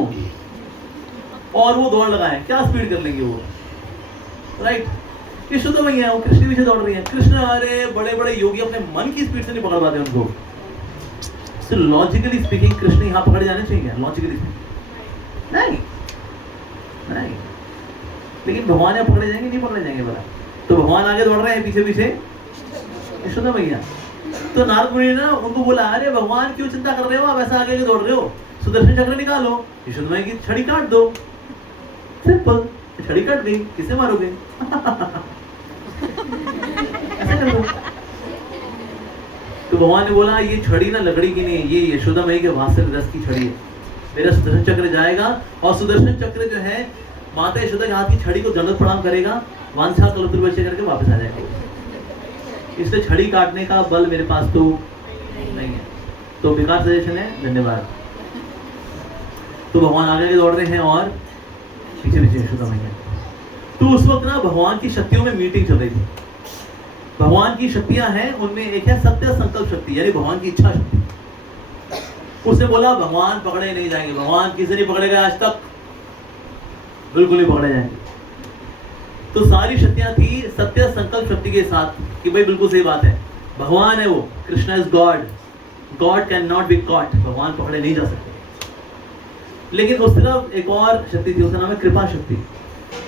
और वो दौड़ लगाए, क्या स्पीड कर लेंगे वो, राइट। यशोदा मैया वो कृष्ण के पीछे दौड़ रही है। कृष्ण अरे बड़े बड़े योगी अपने मन की स्पीड से नहीं पकड़ पाते उनको। तो लॉजिकली स्पीकिंग कृष्ण यहाँ पकड़े जाने चाहिए, लॉजिकली स्पीकिंग नहीं नहीं, लेकिन भगवान यहाँ पकड़े जाएंगे नहीं पकड़े जाएंगे बोला। तो भगवान आगे दौड़ रहे हैं पीछे पीछे यशोदा मैया। तो नारद मुनि ने ना उनको बोला अरे भगवान क्यों चिंता कर रहे हो, आप ऐसा आगे दौड़ रहे हो, सुदर्शन चक्र निकालो, यशोदा मैया की छड़ी काट दो, सिंपल। छड़ी कट गई, किसे मारोगे? ऐसा कर दो। तो भगवान ने बोला ये छड़ी ना लकड़ी की नहीं है, ये यशोदा मैया के वात्सल्य रस की छड़ी है। मेरा सुदर्शन चक्र जाएगा और सुदर्शन चक्र जो है माता यशोदा के हाथ की छड़ी को दंडवत प्रणाम करेगा, वांछा कल्पतरुवश्य करके वापस आ जाएगा। इसलिए छड़ी काटने का बल मेरे पास तो नहीं है। तो बेकार सजेशन है, धन्यवाद। तो भगवान आगे दौड़ रहे हैं और पीछे पीछे यशोदा मैया। तो उस वक्त ना भगवान की शक्तियों में मीटिंग चल रही थी। भगवान की शक्तियां हैं, उनमें एक है सत्य संकल्प शक्ति, यानी भगवान की इच्छा शक्ति। उसने बोला भगवान पकड़े नहीं जाएंगे, भगवान किसे नहीं पकड़ेगा आज तक, बिल्कुल नहीं पकड़े जाएंगे। तो सारी शक्तियां थी सत्य संकल्प शक्ति के साथ कि भाई बिल्कुल सही बात है, भगवान है वो, Krishna is God, God can not be caught, भगवान पकड़े नहीं जा सकते। लेकिन उस तरफ एक और शक्ति थी, उसका नाम है कृपा शक्ति।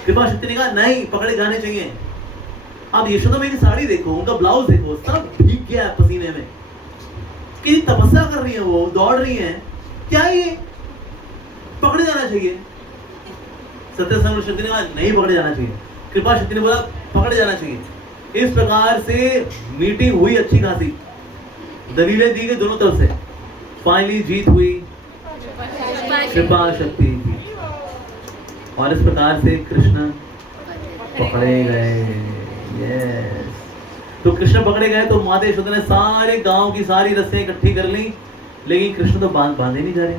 कृपा शक्ति ने कहा नहीं, पकड़े जाने चाहिए। अब यशोदा मैया की साड़ी देखो, उनका ब्लाउज देखो, सब भीग गया है पसीने में। कितनी तपस्या कर रही है वो, दौड़ रही है, क्या ये पकड़े जाना चाहिए। सत्य संकल्प शक्ति ने कहा नहीं पकड़े जाना चाहिए, कृपा शक्ति ने बोला पकड़े जाना चाहिए। इस प्रकार से मीटिंग हुई अच्छी खासी, दलीलें दी गई दोनों तरफ से, फाइनली जीत हुई कृपा शक्ति की। और इस प्रकार से कृष्ण पकड़े गए। यस, तो कृष्ण पकड़े गए तो माता यशोदा ने सारे गांव की सारी रस्सियां इकट्ठी कर ली, लेकिन कृष्ण तो बांधे नहीं जा रहे।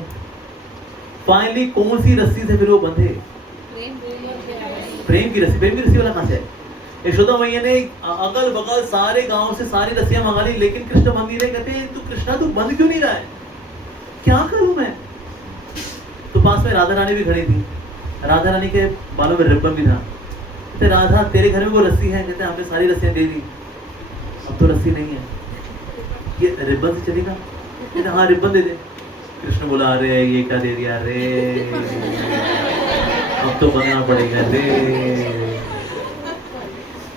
फाइनली कौन सी रस्सी से फिर वो बंधे? प्रेम की रस्सी। प्रेम की रस्सी वाला कहां से है? यशोदा मैया ने अगल बगल सारे गांव से सारी रस्सियां मंगा ली, लेकिन कृष्ण बंध नहीं रहे। कहते हैं तू कृष्णा तू बंध क्यों नहीं रहा है, क्या करूं मैं? तो पास में राधा रानी भी खड़ी थी, राधा रानी के बालों में रिबन भी था। कहते राधा तेरे घर में वो रस्सी है? कहते हमने सारी रस्सियां दे दी, अब तो रस्सी नहीं है, ये रिबन से चलेगा? कहते हाँ रिबन दे दे। कृष्ण बोला अरे ये क्या दे दिया रे, अब तो बनना पड़ेगा रे।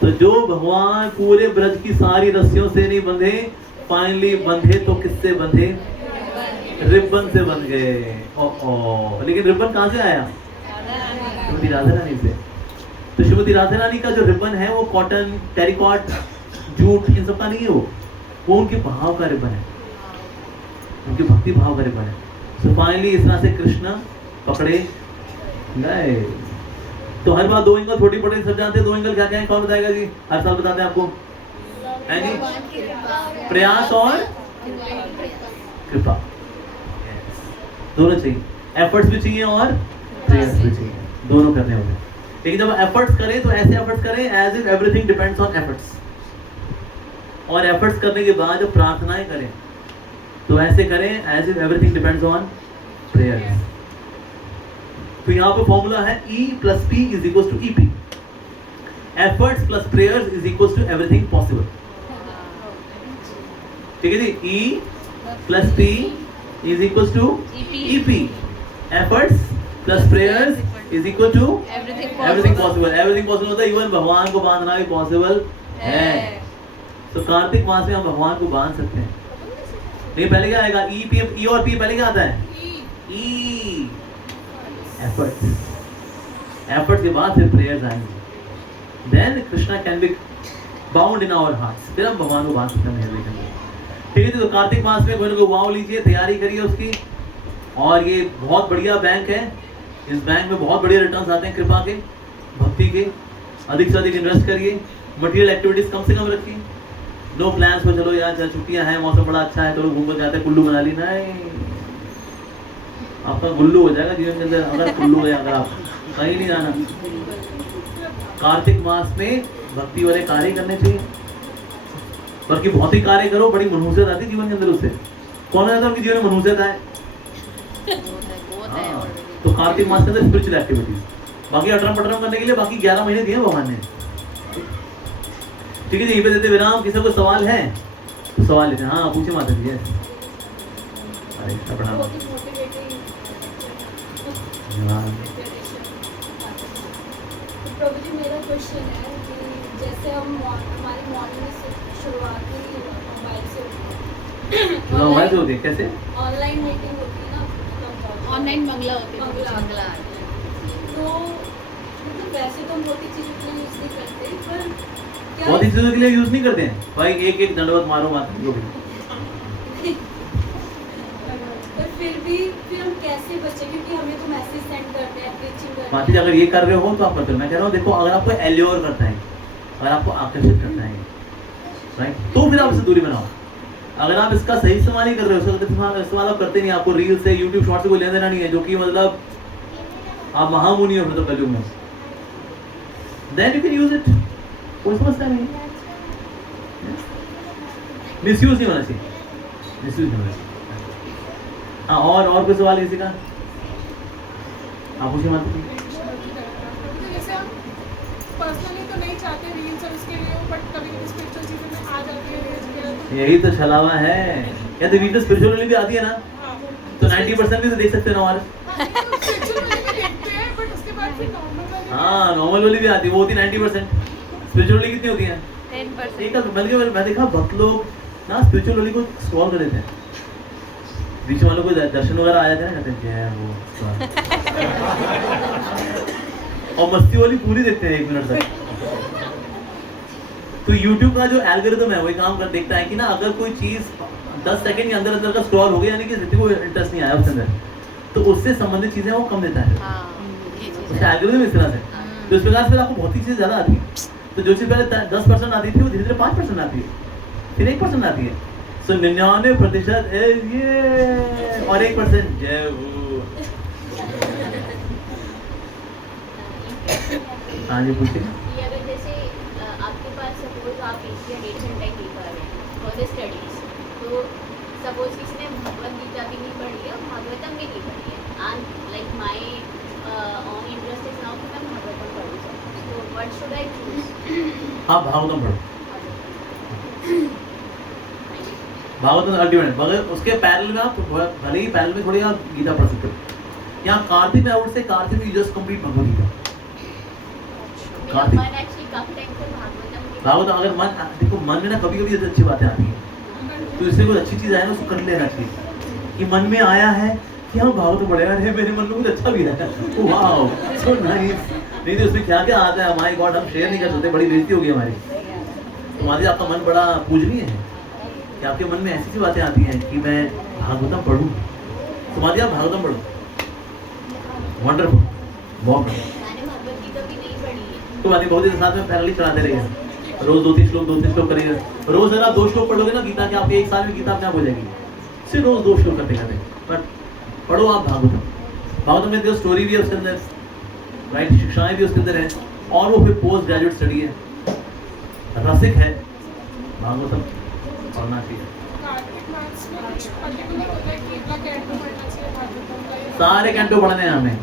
तो जो भगवान पूरे ब्रज की सारी रस्सियों से नहीं बंधे, फाइनली बंधे तो किससे बंधे? रिबन से बन गए। लेकिन रिबन कहां से आया? श्रीमती राधा रानी से। तो श्रीमती राधा रानी का जो रिबन है वो कॉटन, टेरिकॉट, जूट, इन सब का नहीं है, वो उनके भाव का रिबन है, उनके भक्ति भाव का रिबन है। तो फाइनली इस तरह से कृष्ण पकड़े गए। तो हर बार दो एंगल छोटी पड़ी सब जानते हैं। दो एंगल क्या क्या है, कौन बताएगा जी? हर साल बताते हैं आपको, है जी? प्रयास और कृपा, दोनों चाहिए। एफर्ट्स भी चाहिए और प्रयास भी चाहिए, दोनों करने होंगे। लेकिन जब एफर्ट्स करें तो ऐसे एफर्ट्स करें as if everything depends on efforts. और एफर्ट्स करने के बाद जब प्रार्थनाएं करें तो ऐसे करें as if everything depends on prayers. तो यहाँ पे फॉर्मूला है E plus P is equals to EP. Efforts plus prayers is equals to everything possible. ठीक है जी? E plus P is equals to EP. Efforts plus prayers is equal to everything possible. Everything possible होता है, even भगवान को बांधना भी possible है। तो कार्तिक मास में हम भगवान को बांध सकते हैं। नहीं पहले क्या आएगा? E और P पहले क्या आता है? E एफर्ट्स के बाद फिर प्रेयर्स आएंगे। Then Krishna can be bound in our hearts, फिर हम भगवान को बांध सकते हैं। ठीक है, तो कार्तिक मास में कोई ना कोई वाव लीजिए, तैयारी करिए उसकी। और ये बहुत बढ़िया बैंक है, इस बैंक में बहुत बढ़िया रिटर्न्स आते हैं कृपा के, भक्ति के। अधिक से अधिक इन्वेस्ट करिए, मटेरियल एक्टिविटीज कम से कम रखिए। नो प्लान्स को चलो यार छुट्टियां हैं, मौसम बड़ा अच्छा है, चलो घूमने जाते हैं, कुल्लू मनाली। नहीं, आपका गुल्लू हो जाएगा जीवन के अंदर अगर कुल्लू है, अगर आप कहीं नहीं जाना। कार्तिक मास में भक्ति वाले कार्य करने चाहिए, बल्कि भौतिक कार्य करो, बड़ी मनहूसियत आती है जीवन के अंदर उससे। कौन जाता है उनके जीवन में मनहूसियत आए? तो कार्तिक मास के अंदर स्पिरिचुअल एक्टिविटीज, बाकी अटरम पटरम करने के लिए बाकी 11 महीने दिए भगवान ने। ठीक है जी, यहीं पे देते विराम। किसी को सवाल है तो सवाल लेते हैं। हाँ पूछे माता जी। अरे प्रणाम। प्रभु जी मेरा क्वेश्चन है कि जैसे हम हमारी मॉर्निंग से शुरुआत ही मोबाइल से मोबाइल से होती है कैसे? ऑनलाइन मीटिंग होती है ना, ऑनलाइन मंगला होती है। मंगला तो मतलब वैसे तो हम बहुत ही चीज़ों के लिए यूज़ नहीं करते, पर क्या बहुत ही चीजों के लिए यूज नहीं करते हैं भाई। एक एक दंडवत मारो माता जी को भी। पर फिर हम कैसे बचें, क्योंकि हमें तो मैसेज सेंड करते हैं, प्रीचिंग करते माता जी अगर ये कर रहे हो तो आप करते हो। मैं कह रहा हूँ देखो, अगर आपको एल्योर करता है, अगर आपको आकर्षित करता है, राइट, तो फिर आप इससे दूरी बनाओ। अगर आप इसका सही इस्तेमाल नहीं कर रहे हो, उसका इस्तेमाल आप करते नहीं, आपको रील से यूट्यूब शॉर्ट से कोई लेना देना नहीं है, जो कि मतलब आप महामुनि हो फिर तो कलयुग में, then you can use it. कोई समस्या नहीं। मिसयूज नहीं होना चाहिए, मिसयूज नहीं होना चाहिए। हाँ और कोई सवाल किसी का? आप पूछिए माता जी। जैसे हम पर्सनली तो नहीं चाहते रील्स और उसके लिए, बट कभी कभी स्पिरिचुअल चीजें में आ जाती है रील्स वगैरह, तो यही तो छलावा है। या तो वीडियो स्पिरिचुअली भी आती है ना, हाँ तो 90% भी तो देख सकते हैं ना हमारे। स्पिरिचुअल वाली में देखते हैं, बट उसके बाद फिर नॉर्मल वाली हाँ नॉर्मल वाली भी आती है, वो होती 90%। स्पिरिचुअली कितनी होती है? 10%। एक बल्कि मैं देखा बहुत लोग ना स्पिरिचुअल वाली को स्क्रॉल कर देते हैं। बीच वालों को दर्शन वगैरह आ जाते हैं ना, कहते हैं वो और मस्ती वाली पूरी देखते हैं 1 मिनट तक। तो YouTube का जो एल्गोरिथम है वही काम कर देखता है कि ना अगर कोई चीज 10 सेकंड के अंदर अंदर का स्क्रॉल हो गया, यानी कि किसी को इंटरेस्ट नहीं आया उसके अंदर, तो उससे संबंधित चीजें वो कम देता है। उसका एल्गोरिथम इस तरह से, तो इस प्रकार से आपको बहुत ही चीजें ज्यादा आती है। तो जो चीज पहले 10% आती थी वो धीरे धीरे 5% आती है, फिर 1% आती है। सो 99% ये और 1% जय हो। हाँ जी पूछिए। कि अगर जैसे आपके पास सपोज आप 1 या 1.5 घंटा ही दे पा रहे हैं फॉर द स्टडीज, तो सपोज किसी ने भगवद गीता भी नहीं पढ़ी है और भागवतम भी नहीं पढ़ी है, and like my own interest is now कि मैं भागवतम पढ़ूँ, तो व्हाट शुड आई चूज? आप भागवतम पढ़ो। भागवतम अल्टीमेट, मगर उसके पैरेलल में आप भले ही पैरेलल में थोड़ी आप गीता पढ़ सकते हो। यहाँ कार्तिक में आउट से कार्तिक में जस्ट कंप्लीट भगवद गीता। मेरा मन एक्चुअली काफी टाइम से भागवतम अगर मन देखो, मन में ना कभी कभी अच्छी बातें आती हैं, तो इससे कोई अच्छी चीज आए ना उसको कर लेना चाहिए। कि मन में आया है कि हम भागवतम पढ़े, अरे मेरे मन में कुछ अच्छा भी है, वाओ सो नाइस। नहीं तो उसमें क्या क्या आता है, माय गॉड, हम शेयर नहीं कर सकते, बड़ी बेइज्जती होगी हमारी। तुम्हारी आपका मन बड़ा पूजनीय है कि आपके मन में ऐसी सी बातें आती हैं कि मैं भागवतम पढ़ूं, तुम्हारी आप भागवतम पढ़ो। वंडरफुल, बहुत मैंने भगवद गीता भी नहीं पढ़ी है। तो बात बहुत ही साथ में पैरेलली चलाते रहिए, रोज 2-3 श्लोक करिए। रोज अगर आप 2 श्लोक पढ़ोगे ना गीता के, आपके 1 साल में गीता अपने आप हो जाएगी, सिर्फ रोज 2 श्लोक करते करते। बट पढ़ो आप भागवतम। भागवतम में जो स्टोरी भी है उसके अंदर, राइट, शिक्षाएं भी उसके अंदर है, और वो फिर पोस्ट ग्रेजुएट स्टडी है, रसिक है, भागवतम पढ़ना चाहिए। कार्तिक मास में कुछ पर्टिकुलर होता है कि इतना कैंटो पढ़ना चाहिए भागवतम का, या सारे कैंटो पढ़ने हैं हमें।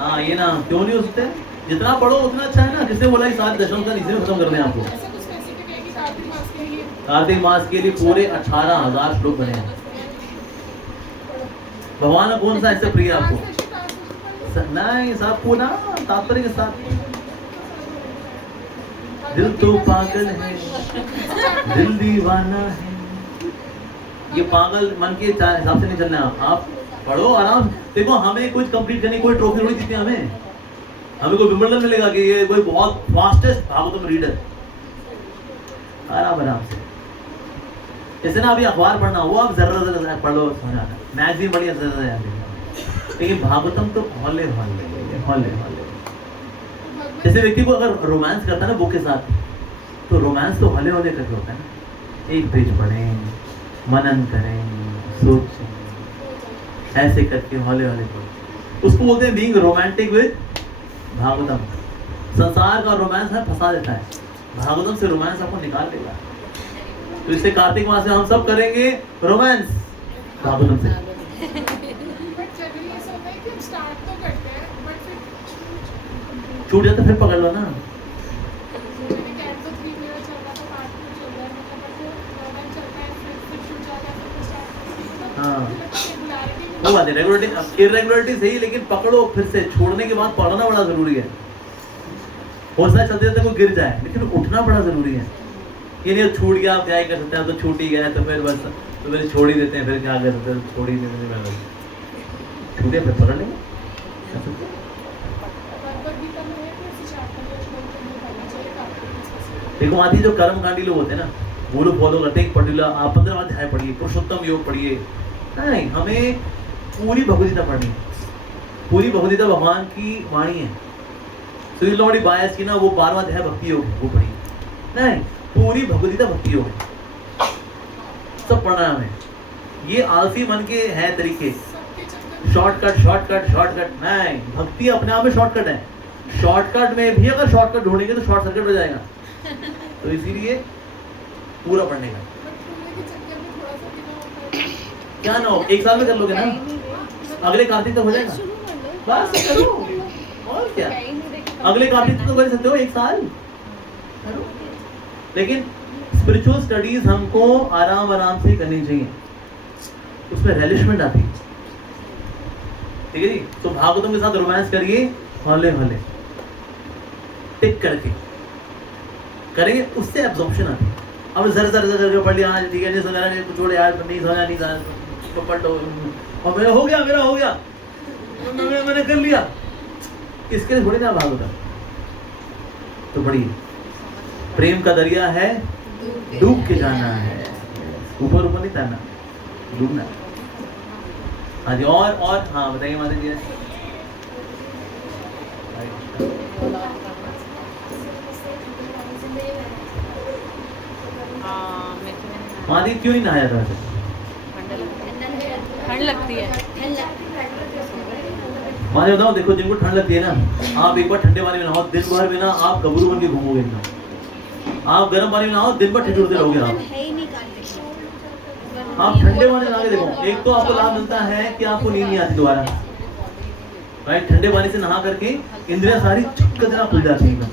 हाँ ये ना क्यों नहीं हो सकते, जितना पढ़ो उतना अच्छा है ना। जिसने बोला कि 7 दशम का इसी में खत्म कर दें आपको। ऐसा कुछ स्पेसिफिक है कि कार्तिक मास के लिए कार्तिक मास के लिए पूरे 18,000 श्लोक बने हैं। भगवान का कौन सा ऐसे प्रिय आपको? नहीं, सबको ना तात्पर्य के साथ। दिल तो पागल है, दिल दीवाना है। ये पागल मन के हिसाब से नहीं चलना है। आप पढ़ो आराम। देखो हमें कुछ कंप्लीट करनी, कोई ट्रॉफी थोड़ी जीतनी हमें कोई विंबलडन मिलेगा कि ये कोई बहुत फास्टेस्ट भागवतम रीडर। आराम से, जैसे ना अभी अखबार पढ़ना वो आप जरा पढ़ लो, मैगजीन पढ़िए जरा याद, लेकिन भागवतम तो हौले। जैसे व्यक्ति को अगर रोमांस करता है ना बुक के साथ, तो रोमांस तो हौले करके होता है ना। 1 पेज पढ़ें, मनन करें, सोचें, ऐसे करके हौले पढ़ें। उसको बोलते हैं बीइंग रोमांटिक विद भागवतम। संसार का रोमांस है फंसा देता है, भागवतम से रोमांस आपको निकाल देगा। तो इससे कार्तिक मास में हम सब करेंगे रोमांस भागवतम से। बट जनरली ऐसा होता है कि हम स्टार्ट तो करते हैं बट फिर छूट जाता फिर पकड़ लो ना। मैंने कैंटो 3 वो बात है, रेगुलरिटी इरेगुलरिटी सही, लेकिन पकड़ो फिर से, छोड़ने के बाद पकड़ना बड़ा जरूरी है। हो सकता है चलते चलते कोई गिर जाए, लेकिन उठना बड़ा जरूरी है। ये नहीं छूट गया आप क्या ही कर सकते हैं, तो छूट ही गया है तो फिर बस तो फिर छोड़ ही देते हैं, फिर क्या कर सकते हैं, छोड़ ही देते हैं, छूटे फिर पकड़ लेंगे। देखो आती जो कर्मकांडी लोग होते हैं ना, वो लोग फॉलो करते हैं पर्टिकुलर, आप 15 अध्याय पढ़िए, पुरुषोत्तम योग पढ़िए। नहीं, हमें पूरी भगवदगीता पढ़नी है। पूरी भगवदगीता भगवान की वाणी है। सुनील लॉर्डी बायस की ना वो 12वां अध्याय भक्ति योग है, वो पढ़िए। नहीं, पूरी भगवदगीता भक्ति योग है, सब पढ़ना है हमें। ये आलसी मन के हैं तरीके, शॉर्टकट शॉर्टकट शॉर्टकट नहीं, भक्ति अपने आप में शॉर्टकट है। शॉर्टकट में भी अगर शॉर्टकट ढूंढेंगे तो शॉर्ट सर्किट हो जाएगा। तो इसीलिए पूरा पढ़ने का क्या ना हो, 1 साल में कर लोगे ना, अगले कार्तिक तक हो जाएगा, बस करो। और क्या, अगले कार्तिक तक तो कर सकते हो, 1 साल करो। लेकिन स्पिरिचुअल स्टडीज हमको आराम आराम से करनी चाहिए, उसमें रिलिशमेंट आती है। ठीक है जी। तो भागवतों के साथ रोमांस करिए, हौले हौले टिक करके करेंगे, उससे एब्जॉर्प्शन आती है। अब जर जर जर करके पढ़ लिया, आज ठीक है नहीं समझा, नहीं छोड़ यार, नहीं समझा, नहीं समझा, पढ़ लो, और मेरा हो गया मैंने कर लिया, इसके लिए थोड़ी ना भागवत। तो पढ़िए, प्रेम का दरिया है, डूब के जाना है, ऊपर ऊपर नहीं तैरना, डूबना। हाँ जी, और हाँ बताइए माता जी। मादी क्यों नहीं नहाया था? ठंड लगती है। मादी बताओ, देखो जिनको ठंड लगती है ना, आप एक बार ठंडे पानी में नहाओ, दिन भर में ना आप गबरू बन के घूमोगे ना। आप गर्म पानी में नहाओ, दिन भर ठिठुरते रहोगे आप ठंडे पानी में नहा के देखो, एक तो आपको लाभ मिलता है कि आपको नींद नहीं आती दोबारा, राइट। ठंडे पानी से नहा करके इंद्रियां सारी चक्कर खुल जाती है,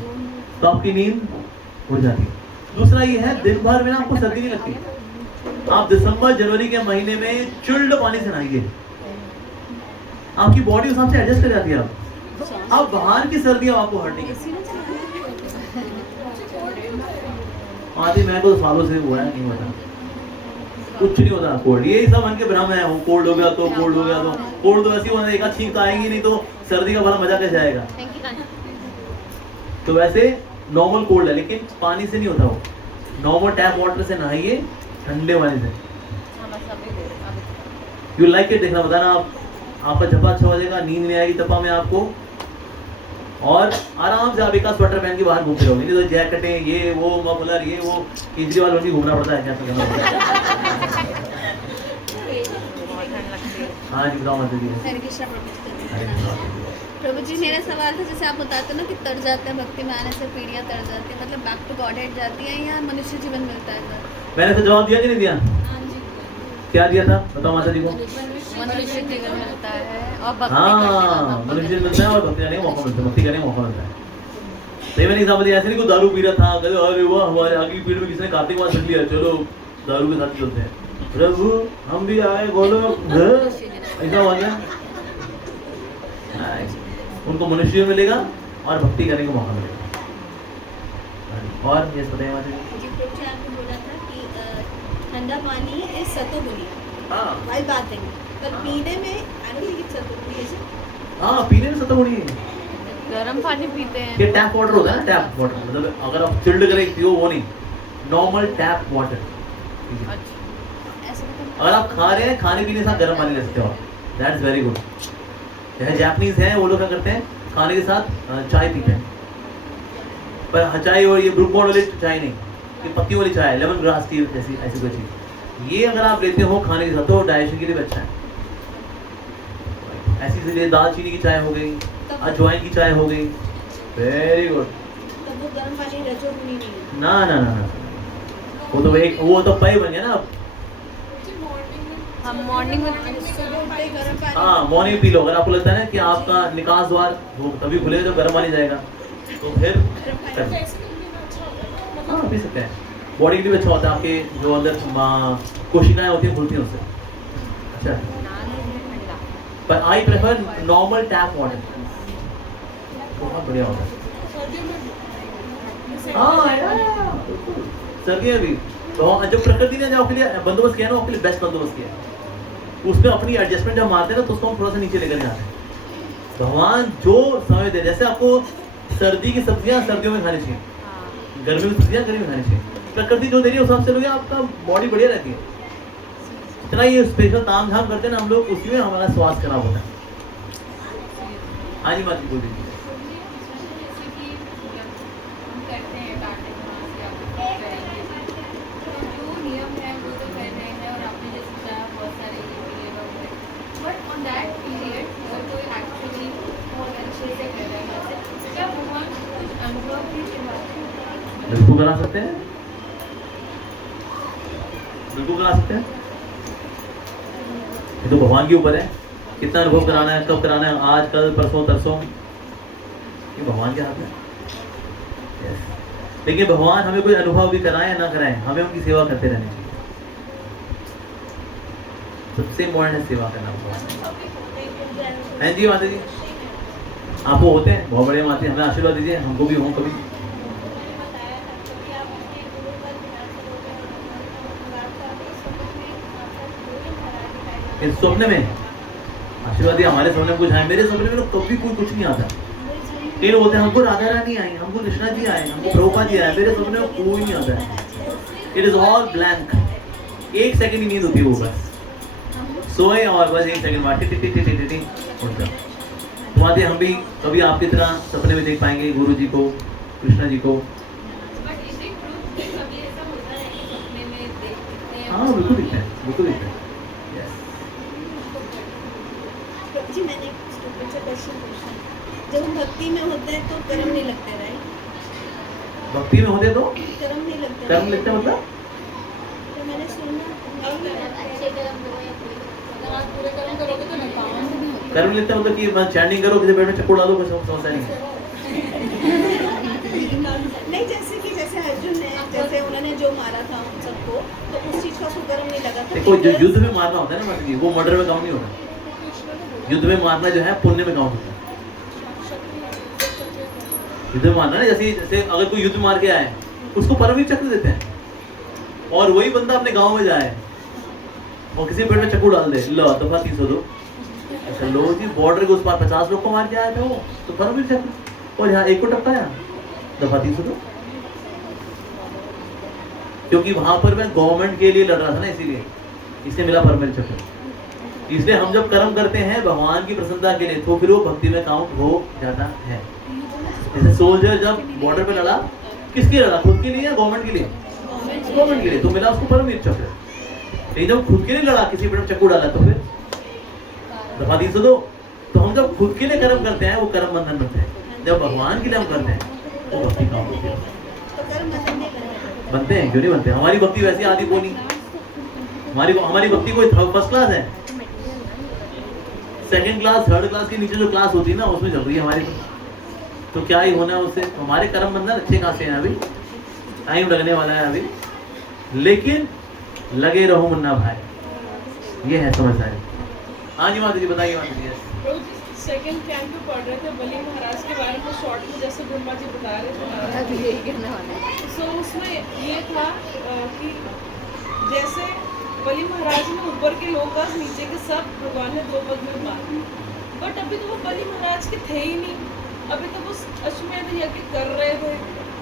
तो आपकी नींद उड़ जाती है। दूसरा ये है, दिन भर में ना आपको सर्दी नहीं लगती। आप दिसंबर जनवरी के महीने में चिल्ड पानी से नहाइए, आपकी बॉडी उस हिसाब से एडजस्ट कर जाती है। अब बाहर की सर्दी आपको हर्ट नहीं करती। आदि मैं तो सालों से हुआ है, नहीं होता कुछ नहीं होता कोल्ड, ये सब मन के भ्रम है। वो कोल्ड हो गया तो कोल्ड हो गया तो कोल्ड तो ऐसी होना, एक आध छींक तो आएगी नहीं, तो सर्दी का बड़ा मजा कैसे आएगा। तो वैसे नॉर्मल कोल्ड है, लेकिन पानी से नहीं होता वो। नॉर्मल टैप वाटर से नहाइए, ठंडे पानी से। यू लाइक इट, देखना बताना आप, आपका जपा अच्छा हो जाएगा, नींद नहीं आएगी तपा में आपको, और आराम से आप एक स्वेटर पहन के बाहर घूमते रहोगे। नहीं तो जैकेटें ये वो मफलर ये वो केजरीवाल बन के घूमना पड़ता है, क्या करना पड़ता है। हाँ जी बताओ माता जी। प्रभु जी, मेरा सवाल था, जैसे आप बताते हो ना कि तर जाते हैं भक्ति में आने से, पीढ़ियां तर जाती है, मतलब बैक टू गॉड हेड जाती है या मनुष्य जीवन मिलता है? मैंने तो जवाब दिया कि नहीं दिया? क्या दिया था बताओ माता जी को? मनुष्य जीवन मिलता है और भक्ति हाँ, मनुष्य जीवन मिलता है और भक्ति करने का मौका मिलता है, भक्ति करने का मौका मिलता है। सही मैंने एग्जाम्पल दिया, ऐसे नहीं कोई दारू पी रहा था, अरे वाह हमारे आगे की पीढ़ी में किसने कार्तिक मास रख लिया, चलो दारू के साथ चलते हैं, प्रभु हम भी आए बोलो ऐसा हो गया। उनको मनुष्य मिलेगा और भक्ति करने का मौका मिलेगा। और ये बताइए माता जी। प्रभु जी आपने बोला था कि ठंडा पानी इज सतोगुनी, हाँ वही बात है, पर पीने में आई डोंट थिंक इट्स सतोगुनी है। हाँ, पीने में सतोगुनी है। गर्म पानी पीते हैं, ये टैप वाटर होता है ना, टैप वाटर मतलब अगर आप चिल्ड करके पियो वो नहीं, नॉर्मल टैप वाटर। अगर आप खा रहे हैं, खाने पीने के साथ गर्म पानी ले सकते हो, दैट्स वेरी गुड। जैसे जापानीज हैं वो लोग क्या करते हैं, खाने के साथ चाय पीते हैं, पर चाय और ये ब्रूक बॉन्ड वाली चाय नहीं, ये पत्ती वाली चाय, लेमन ग्रास टी जैसी ऐसी कोई चीज़, ये अगर आप लेते हो खाने के साथ तो डाइजेशन के लिए भी अच्छा है। ऐसी चीज़ें दालचीनी की चाय हो गई, अजवाइन की चाय हो गई, वेरी गुड। तब वो गर्म पानी रजोगुनी नहीं है। ना ना ना ना, वो तो एक वो तो पाई बन गया ना। हम मॉर्निंग में गर्म पानी, हाँ मॉर्निंग पी लो, अगर आपको लगता है ना कि आपका निकास द्वार वो तभी खुलेगा जब गर्म पानी जाएगा, तो फिर हाँ पी सकते हैं। बॉडी के लिए भी अच्छा होता है, आपके जो अंदर कोशिकाएं होती हैं खुलती हैं उससे। अच्छा पर I prefer normal tap water, बहुत बढ़िया होता है। सर्दियों में सर्दियाँ भी तो जब प्रकृति ने जो आपके लिए बंदोबस्त किया ना, आपके लिए बेस्ट बंदोबस्त किया है। उसमें अपनी एडजस्टमेंट जब मारते हैं ना तो उसको हम थोड़ा सा नीचे लेकर जाते हैं। भगवान जो समय दे, जैसे आपको सर्दी की सब्जियां सर्दियों में खानी चाहिए, गर्मी की सब्जियां गर्मी में खानी चाहिए, प्रकृति जो दे रही है उस हिसाब से लोगे आपका बॉडी बढ़िया रहती है। इतना ये स्पेशल ताम झाम करते हैं ना हम लोग, उसी में हमारा स्वास्थ्य खराब होता है। हाँ जी माँ जी बोल दीजिए। जैसे कि हम करते हैं डांटे मास या तो जो नियम है वो तो कर रहे हैं, और आपने जैसे बताया बहुत सारे पीरियड होते हैं, बट ऑन दैट पीरियड अगर कोई एक्चुअली बहुत अच्छे से कर रहा है, क्या भगवान कुछ अनुभव भी करवाते हैं? बिल्कुल करा सकते हैं, बिल्कुल करा सकते हैं। ये तो भगवान के ऊपर है कितना अनुभव कराना है, कब कराना है, आज कल परसों तरसों, ये भगवान के हाथ में। Yes. लेकिन भगवान हमें कोई अनुभव भी कराए या ना कराए, हमें उनकी सेवा करते रहनी चाहिए। सबसे इम्पोर्टेंट है सेवा करना भगवान। हैं जी माता जी, आपको होते हैं बहुत बड़े माता जी, हमें आशीर्वाद दीजिए, हमको भी हों कभी। इस स्वप्न में आशीर्वाद दिया, हमारे स्वप्न में कुछ आए, मेरे स्वप्न में तो कभी कोई कुछ नहीं आता। कई लोग होते हैं हमको राधा रानी आई, हमको कृष्णा जी आए, हमको प्रभुपाद जी आए, मेरे स्वप्न में कोई नहीं आता है। It is all blank. एक सेकंड की नींद होती है वो, बस सोए और बस एक सेकंड बाद टिक टिक टिक टिक टिक टिक उठ जाओ। तो हम भी कभी आपकी तरह सपने में देख पाएंगे गुरु जी को, कृष्णा जी को। बट इज इट ट्रू कि कभी ऐसा होता है कि सपने में देखते हैं? हाँ बिल्कुल दिखता है, बिल्कुल दिखता है। Yes. जी मैंने एक stupid सा question पूछा। जब हम भक्ति में होते हैं तो कर्म नहीं लगते, राइट? भक्ति में होते तो कर्म नहीं लगते। कर्म लिखते मतलब तो मैंने सुना अच्छे कर्म करो या बुरे कर्म अगर आप पूरे कर्म करोगे तो नहीं पाओगे। कर्म लिखते मतलब कि बस चैंटिंग करो, किसी पेड़ में चप्पू डालो, कुछ समस्या नहीं है। नहीं, जैसे अर्जुन ने, जैसे उन्होंने जो मारा था उन सबको, तो उस चीज का उसको कर्म नहीं लगा था। देखो जो युद्ध में मारना होता है ना मतलब वो मर्डर में काउंट नहीं होता। युद्ध में मारना जो है पुण्य में काउंट होता है। युद्ध में मारना ना, जैसे अगर कोई युद्ध मार के आए उसको परमवीर चक्र देते हैं, और वही बंदा अपने गांव में जाए और किसी पेड़ में चक्कू डाल दे, लो दफा 302। अच्छा लो जी, बॉर्डर के उस पार 50 लोग को मार के आया था वो, तो परमवीर चक्र, और यहाँ एक को टपकाया, दफा 302। क्योंकि वहां पर मैं गवर्नमेंट के लिए लड़ रहा था ना, इसीलिए इससे मिला परमवीर चक्र। इसलिए हम जब कर्म करते हैं भगवान की प्रसन्नता के लिए तो फिर वो भक्ति में काउंट हो जाता है। जैसे सोल्जर जब बॉर्डर पे लड़ा, किसके लड़ा, खुद के लिए या गवर्नमेंट के लिए? गवर्नमेंट के लिए, तो मिला उसको परमवीर चक्र। लेकिन जब खुद के लिए लड़ा, किसी पे चक्कू डाला, तो फिर दफा 302। तो हम जब खुद के लिए कर्म करते हैं वो कर्म बंधन बनते हैं, जब भगवान के लिए हम करते हैं वो भक्ति काउंट होती है। तो कर्म बंधन नहीं बनते हैं, क्यों नहीं बनते? हमारी भक्ति वैसी आदि को नहीं, हमारी भक्ति कोई फर्स्ट क्लास है, सेकंड क्लास, थर्ड क्लास के नीचे जो क्लास होती है ना उसमें चल रही है हमारी। तो क्या ही होना है उससे? हमारे कर्म बंधन अच्छे खासे हैं, अभी टाइम लगने वाला है अभी, लेकिन लगे रहो मुन्ना भाई, ये है समझदारी। हाँ जी माता जी बताइए माता जी। सेकंड कैंप में पढ़ रहे थे बलि महाराज के बारे में, शॉर्ट में जैसे ब्रह्मा जी बता रहे थे। यही कहने वाला है। सो उसमें ये था कि जैसे बलि महाराज ने ऊपर के लोग और नीचे के सब भगवान ने 2 पद में बांटे, बट अभी तो वो बलि महाराज के थे ही नहीं, अभी तो वो अश्वमेध यज्ञ कर रहे थे,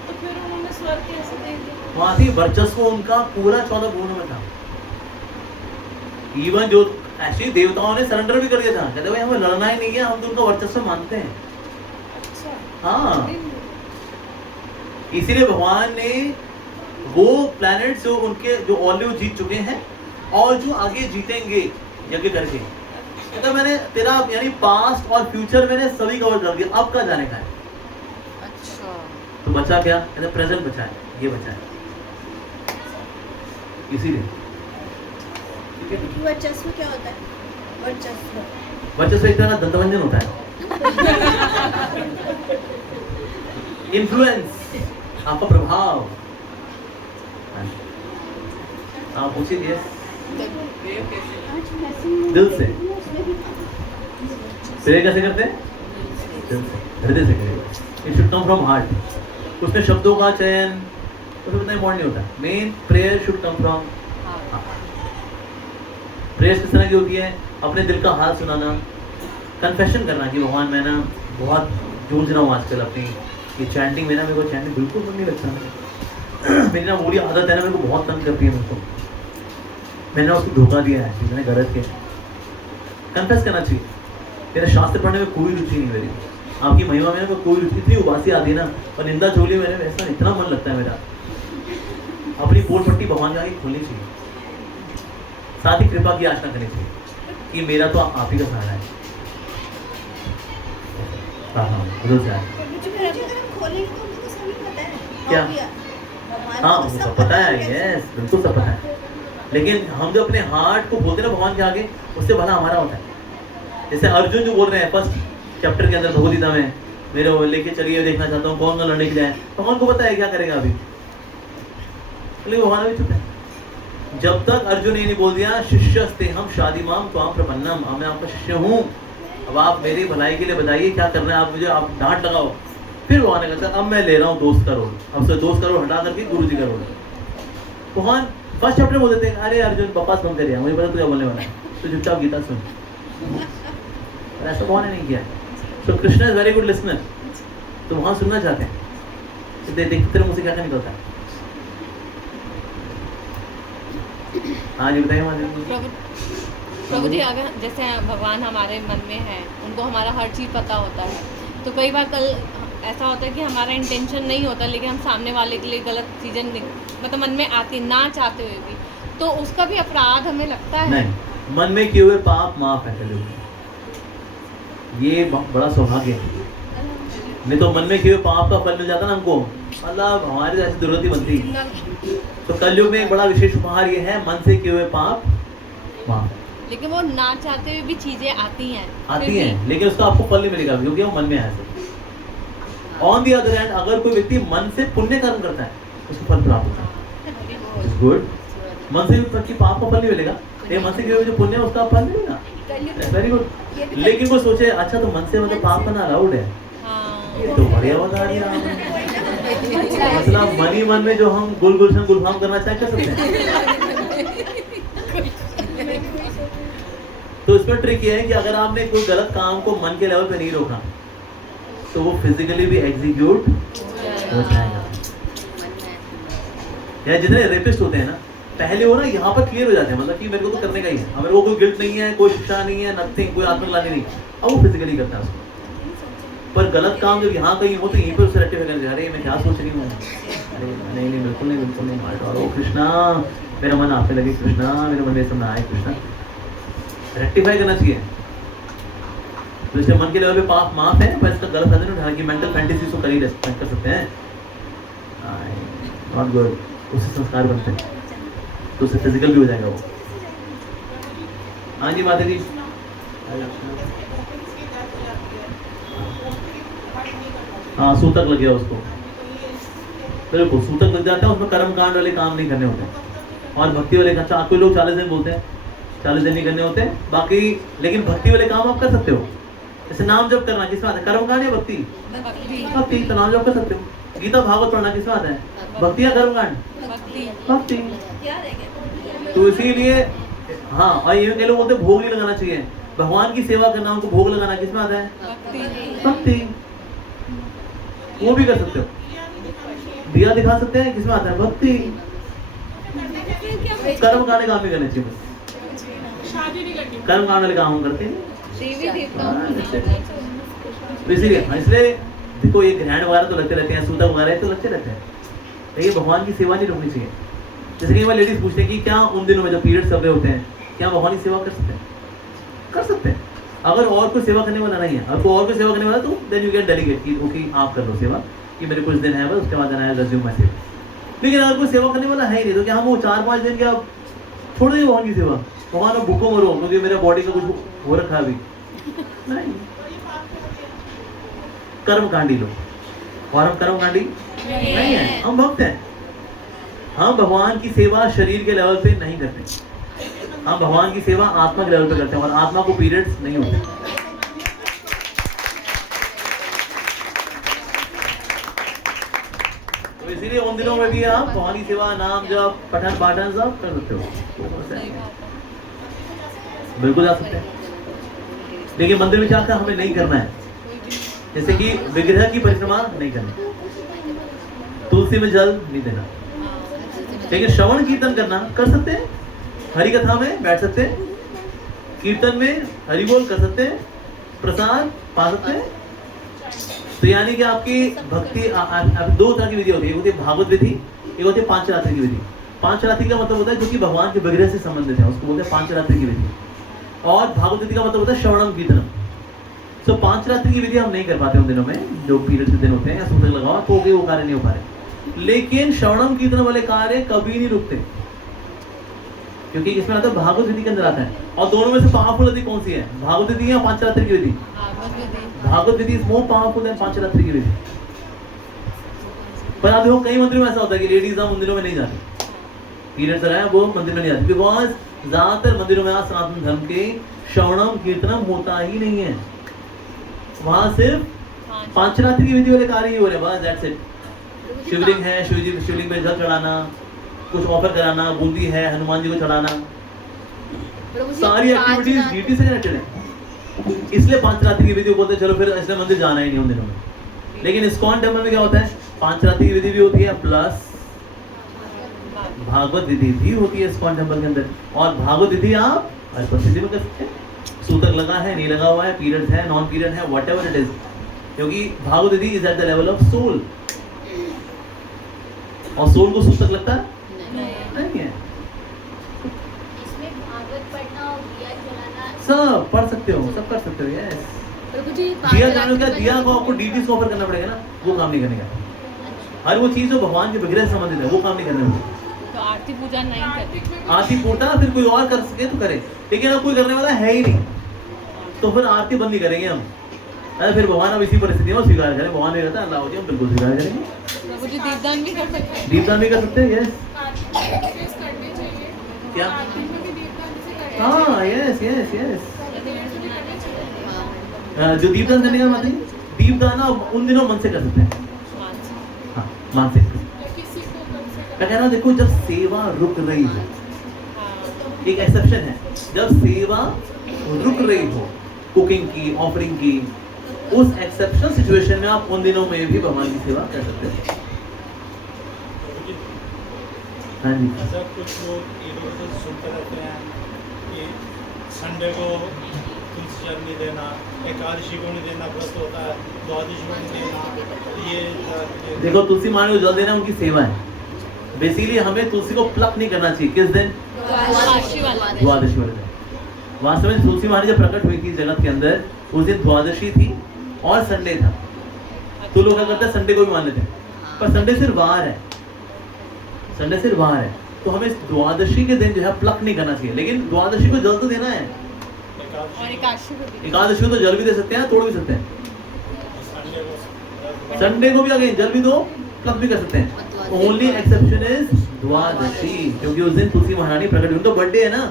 तो फिर उन्होंने स्वर्ग कैसे दे दिया? वहां थी वर्चस्व उनका पूरा 14 गुण में था। इवन जो ऐसे देवताओं ने सरेंडर भी कर दिया था, कहते भाई हमें लड़ना ही नहीं है, हम तो उनका वर्चस्व मानते हैं। अच्छा। हाँ, इसीलिए भगवान ने वो प्लैनेट जो उनके जो ऑलरेडी जीत चुके हैं और जो आगे जीतेंगे यज्ञ करके, तो मैंने तेरा यानी पास्ट और फ्यूचर मैंने सभी कवर कर दिया, अब का जाने का है। अच्छा। तो बचा क्या? कहते प्रेजेंट बचा है, ये बचा है, इसीलिए। वर्चस्व क्या होता है? वर्चस्व एक तरह का दंतमंजन होता है, इन्फ्लुएंस, आपका प्रभाव। आप पूछिए दिल से। प्रेयर कैसे करते हैं? हृदय से करेगा। It should come from heart. उसमें शब्दों का चयन उसमें उतना इम्पोर्टेंट नहीं होता। Main prayer should come from heart. Prayer किस तरह की होती है? अपने दिल का हाल सुनाना, कन्फेशन करना कि भगवान मैं ना बहुत जूझ रहा हूँ आजकल अपनी ये चैंटिंग में ना, मेरे को चैंटिंग बिल्कुल मन नहीं लगता। मेरी ना बुरी आदत है ना, मेरे को बहुत तंग करती है मुझको। मैंने ना उसको धोखा दिया है, मैंने गलत किया। कन्फेस करना चाहिए मेरा शास्त्र पढ़ने में कोई रुचि नहीं मेरी, आपकी महिमा में ना कोई रुचि, इतनी उबासी आती है ना, और निंदा चोली मेरे में ऐसा इतना मन लगता है मेरा। अपनी पोल पट्टी भगवान के आगे खोलनी चाहिए, साथ ही कृपा की याचना करनी चाहिए कि मेरा तो आप ही का सहारा है। हाँ प्रभु जी मेरा भी अगर हम खोलेंगे तो हमको तो सभी पता है। क्या? भगवान हाँ को वो सब सब पता है, कैसे- यस बिल्कुल सब पता है। लेकिन हम जो अपने हार्ट को बोलते हैं ना भगवान के आगे, उससे भला हमारा होता है। जैसे अर्जुन जो बोल रहे हैं फर्स्ट चैप्टर के अंदर भगवद गीता में, मेरे को लेके चलिए देखना चाहता हूँ कौन लड़ने के लिए है। भगवान को पता है क्या करेगा अभी, लेकिन भगवान अभी चुप है। जब तक अर्जुन ये नहीं बोल दिया शिष्यस्ते हम शादिमाम त्वाम प्रपन्नम, मैं आपका शिष्य हूँ, अब आप मेरी भलाई के लिए बताइए क्या करना है, आप मुझे आप डांट लगाओ। फिर भगवान ने कहा अब मैं ले रहा हूँ दोस्त का रोल, अब से दोस्त का रोल हटा करके गुरु जी का रोल। भगवान फर्स्ट चैप्टर बोल देते हैं अरे अर्जुन बकवास बंद करिए, मुझे पता तू क्या बोलने वाला है, तो चुपचाप गीता सुन। और ऐसा भगवान ने नहीं किया। तो Krishna is very good listener, तो वहाँ सुनना चाहते हैं, तो देखते तेरे मुझसे क्या क्या निकलता है। हाँ जी बताइए माता जी। प्रभु जी अगर जैसे भगवान हमारे मन में है, उनको हमारा हर चीज़ पता होता है, तो कई बार कल ऐसा होता है कि हमारा इंटेंशन नहीं होता, लेकिन हम सामने वाले के लिए गलत चीज़ें मतलब मन में आती ना चाहते हुए भी, तो उसका भी अपराध हमें लगता है? नहीं, मन में किए हुए पाप माफ है चलो, ये बड़ा सौभाग्य है। नहीं तो मन में किए हुए पाप का फल मिल जाता ना हमको, मतलब हमारी ऐसी जरूरत ही बनती। तो कलयुग में एक बड़ा विशेष उपहार ये है, मन से किए हुए पाप माफ। लेकिन वो ना चाहते हुए भी चीज़ें आती हैं, आती हैं, लेकिन उसका आपको फल नहीं मिलेगा क्योंकि वो मन में है। ऑन दी अदर हैंड अगर कोई व्यक्ति मन से पुण्य कर्म करता है उसको फल प्राप्त होता है। गुड। मन से भी पाप का फल नहीं मिलेगा, ये मन से किए हुए जो पुण्य है उसका फल मिलेगा। Very good. लेकिन वो सोचे अच्छा तो मन से मतलब पाप करना अलाउड है, हाँ। ये तो बढ़िया बता दिया मतलब मन ही मन में जो हम गुलगुलशन गुलफाम करना चाहे कर सकते हैं। तो इसमें ट्रिक ये है कि अगर आपने कोई गलत काम को मन के लेवल पे नहीं रोका तो वो फिजिकली भी एग्जीक्यूट हो जाएगा। या जितने रेपिस्ट होते हैं ना, पहले वो ना यहाँ पर क्लियर हो जाते हैं, मतलब कि मेरे को तो करने का ही है, मेरे को कोई गिल्ट नहीं है, कोई शिक्षा नहीं है, नथिंग, कोई आत्मग्लानि नहीं, अब वो फिजिकली करता है उसको। पर गलत काम जब यहाँ कहीं हो तो यहीं पर उसे रेक्टिफाई करने जा रहे हैं, मैं क्या सोच रही हूँ, अरे नहीं नहीं बिल्कुल नहीं बिल्कुल नहीं, मार डालो कृष्णा, मेरा मन आपने लगे कृष्णा, मेरे मन में सब ना आए कृष्णा, रेक्टिफाई करना चाहिए। तो इससे मन के लेवल पे पाप माफ है, पर इसका गलत फायदा नहीं उठाना कि मेंटल फैंटेसी को कहीं रेस्पेक्ट कर सकते हैं, नॉट गुड, उससे संस्कार बनते हैं, तो उससे फिजिकल भी हो जाएगा वो। हाँ जी माता जी। हाँ सूतक लग गया उसको, बिल्कुल सूतक लग जाता है, उसमें कर्म कांड वाले काम नहीं करने होते और भक्ति वाले। अच्छा कोई लोग 40 दिन बोलते हैं, 40 दिन नहीं करने होते बाकी, लेकिन भक्ति वाले काम आप कर सकते हो। जैसे नाम जप करना किस बात है, कर्म कांड या भक्ति? भक्ति। तो नाम जप कर सकते हो। गीता भागवत पढ़ना किस बात है, भक्ति या कर्म कांड? भक्ति। तो इसीलिए हाँ, और ये कई लोग बोलते भोग नहीं लगाना चाहिए, भगवान की सेवा करना, उनको भोग लगाना किस बात है? भक्ति। वो भी कर सकते हो, दिया दिखा सकते हैं किस बात है? भक्ति। कर्म कांड काम भी करने चाहिए, कर्म कांड वाले काम हम करते हैं। इसलिए देखो ये ग्रहण वगैरह तो लगते रहते हैं, सूतक वगैरह तो लगते रहते हैं, लेकिन भगवान की सेवा नहीं रोकनी चाहिए। जैसे कई बार लेडीज पूछते हैं कि क्या उन दिनों में जब पीरियड्स चल रहे होते हैं क्या भगवान की सेवा कर सकते हैं? कर सकते हैं, अगर और कोई सेवा करने वाला नहीं है, अगर कोई और कोई सेवा करने वाला तो देन यू कैन डेलीगेट कि ओके आप कर लो सेवा, कि मेरे कुछ दिन है बस, उसके बाद आना है रेज्यूम मैसेज। लेकिन अगर कोई सेवा करने वाला है ही नहीं तो क्या हम वो 4-5 दिन क्या छोड़ देंगे भगवान की सेवा? भगवान अब भूखो मरो क्योंकि मेरे बॉडी का कुछ हो रखा है अभी नहीं। कर्मकांडी लोग, और हम कर्मकांडी नहीं है, हम भक्त हैं। हम भगवान की सेवा शरीर के लेवल पे नहीं करते, हम भगवान की सेवा आत्मा के लेवल पे करते हैं, और आत्मा को पीरियड्स नहीं होते। तो इसीलिए उन दिनों में भी आप भगवान की सेवा, नाम जप, पठन पाठन सब कर सकते हो। सही बात है। बिल्कुल जा सकते हैं, लेकिन मंदिर में जाकर हमें नहीं करना है। जैसे कि विग्रह की परिक्रमा नहीं करनी, तुलसी में जल नहीं देना, लेकिन श्रवण कीर्तन करना कर सकते हैं। हरि कथा में बैठ सकते हैं, कीर्तन में हरि बोल कर सकते हैं, प्रसाद पा सकते हैं। तो यानी कि आपकी भक्ति दो तरह की विधि होती है, एक होती है भागवत विधि, एक होती है पांचरात्रि की विधि। पांचरात्रि का मतलब होता है जो कि भगवान के विग्रह से संबंधित है, उसको बोलते हैं पांचरात्रि की विधि। और भागवत विधि का मतलब होता है श्रवणम कीर्तनम। तो पांचरात्रि की विधि हम नहीं कर पाते उन दिनों में, जो पीरियड के दिन होते हैं या सूतक लगाओ तो वो कार्य नहीं हो पा रहे। लेकिन श्रवणम कीर्तन वाले कार्य कभी नहीं रुकते, क्योंकि इसमें आता है भागवत विधि के अंदर आता है। और दोनों में से पावरफुल विधि कौन सी है, भागवत विधि या पांचरात्रि की विधि? Bhagavat vidhi is more powerful than पांचरात्रि की विधि। पर आप देखो कई मंदिरों में ऐसा होता है कि लेडीज हम मंदिरों में नहीं जाती, पीरियड्स आए वो मंदिर में नहीं जाती, बिकॉज ज्यादातर मंदिरों में आज सनातन धर्म के श्रवणम कीर्तनम होता ही नहीं है। वहां सिर्फ पांचरात्रि की विधि वाले कार्य ही हो रहे हैं, बस दैट्स इट। शिवलिंग है, शिवलिंग पे जल चढ़ाना, कुछ ऑफर कराना, बूंदी है, हनुमान जी को चढ़ाना, सारी एक्टिविटीज डीटी से कनेक्टेड है। इसलिए पांचरात्रि की विधि बोलते हैं, चलो फिर ऐसे मंदिर जाना ही नहीं उन दिनों में। लेकिन इस्कॉन टेम्पल में क्या होता है, पांचरात्रि की विधि भी होती है प्लस भागवत विधि भी होती है इस्कॉन टेम्पल के अंदर। और भागवत विधि आप हर परिस्थिति में कर सकते हैं, सूतक लगा है नहीं लगा हुआ है, पीरियड है नॉन पीरियड है, व्हाटएवर इट इज, क्योंकि Bhagavat vidhi is at the level of soul. और सोल को सूतक लगता है नहीं है। इसमें भागवत पढ़ना और दिया जलाना सब पढ़ सकते हो, सब कर सकते हो। यस, प्रभु जी दिया जलाने का, दिया को आपको डीटी ऑफर करना पड़ेगा ना, वो काम नहीं करने का। हर वो चीज जो भगवान के विग्रह से संबंधित है वो काम नहीं करने का। तो आरती पूजा नहीं करते, आरती पूर्ता फिर कोई और कर सके तो करे, लेकिन अब कोई करने वाला है ही नहीं, तो फिर आरती बंद नहीं करेंगे हम। अरे फिर भगवान अब इसी परिस्थिति में स्वीकार करें, भगवान ने कहता है अल्लाह जी हम बिल्कुल स्वीकार करेंगे। प्रभु जी दीपदान भी कर सकते हैं। दीपदान भी कर सकते हैं। यस, क्या? हाँ, यस यस यस। जो दीपदान करने का मतलब, दीपदान आप उन दिनों मन से कर सकते हैं। हाँ, मानसिक। मैं कह रहा हूँ देखो, जब सेवा रुक रही हो, एक एक्सेप्शन है, जब सेवा रुक रही हो कुकिंग की, ऑफरिंग की, उस एक्सेप्शन सिचुएशन में आप उन दिनों में भी भगवान की सेवा कर सकते हैं। हाँ जी, ऐसा कुछ लोग इधर उधर सुनते रहते हैं कि संडे को तुलसी जल नहीं देना, एकादशी को नहीं देना, व्रत होता है, द्वादशी को नहीं देना। ये देखो तुलसी माँ को जल देना उनकी सेवा है। बेसिकली हमें तुलसी को प्लक नहीं करना चाहिए। किस दिन? द्वादशी वाले दिन। वास्तव में तुलसी महारानी जब प्रकट हुई थी जगत के अंदर, उस दिन द्वादशी थी और संडे था। तो लोग क्या करते हैं, संडे को भी मान लेते हैं, पर संडे सिर्फ वार है, संडे सिर्फ वार है। तो हमें द्वादशी के दिन जो है प्लक नहीं करना चाहिए, लेकिन द्वादशी को जल तो देना है। और एकादशी को तो जल भी दे सकते हैं, तोड़ भी सकते हैं। संडे को भी अगेन जल भी दो, प्लक भी कर सकते हैं। ओनली एक्सेप्शन इज द्वादशी, क्योंकि उस दिन तुलसी महारानी प्रकट हुई, उनका बर्थडे है ना।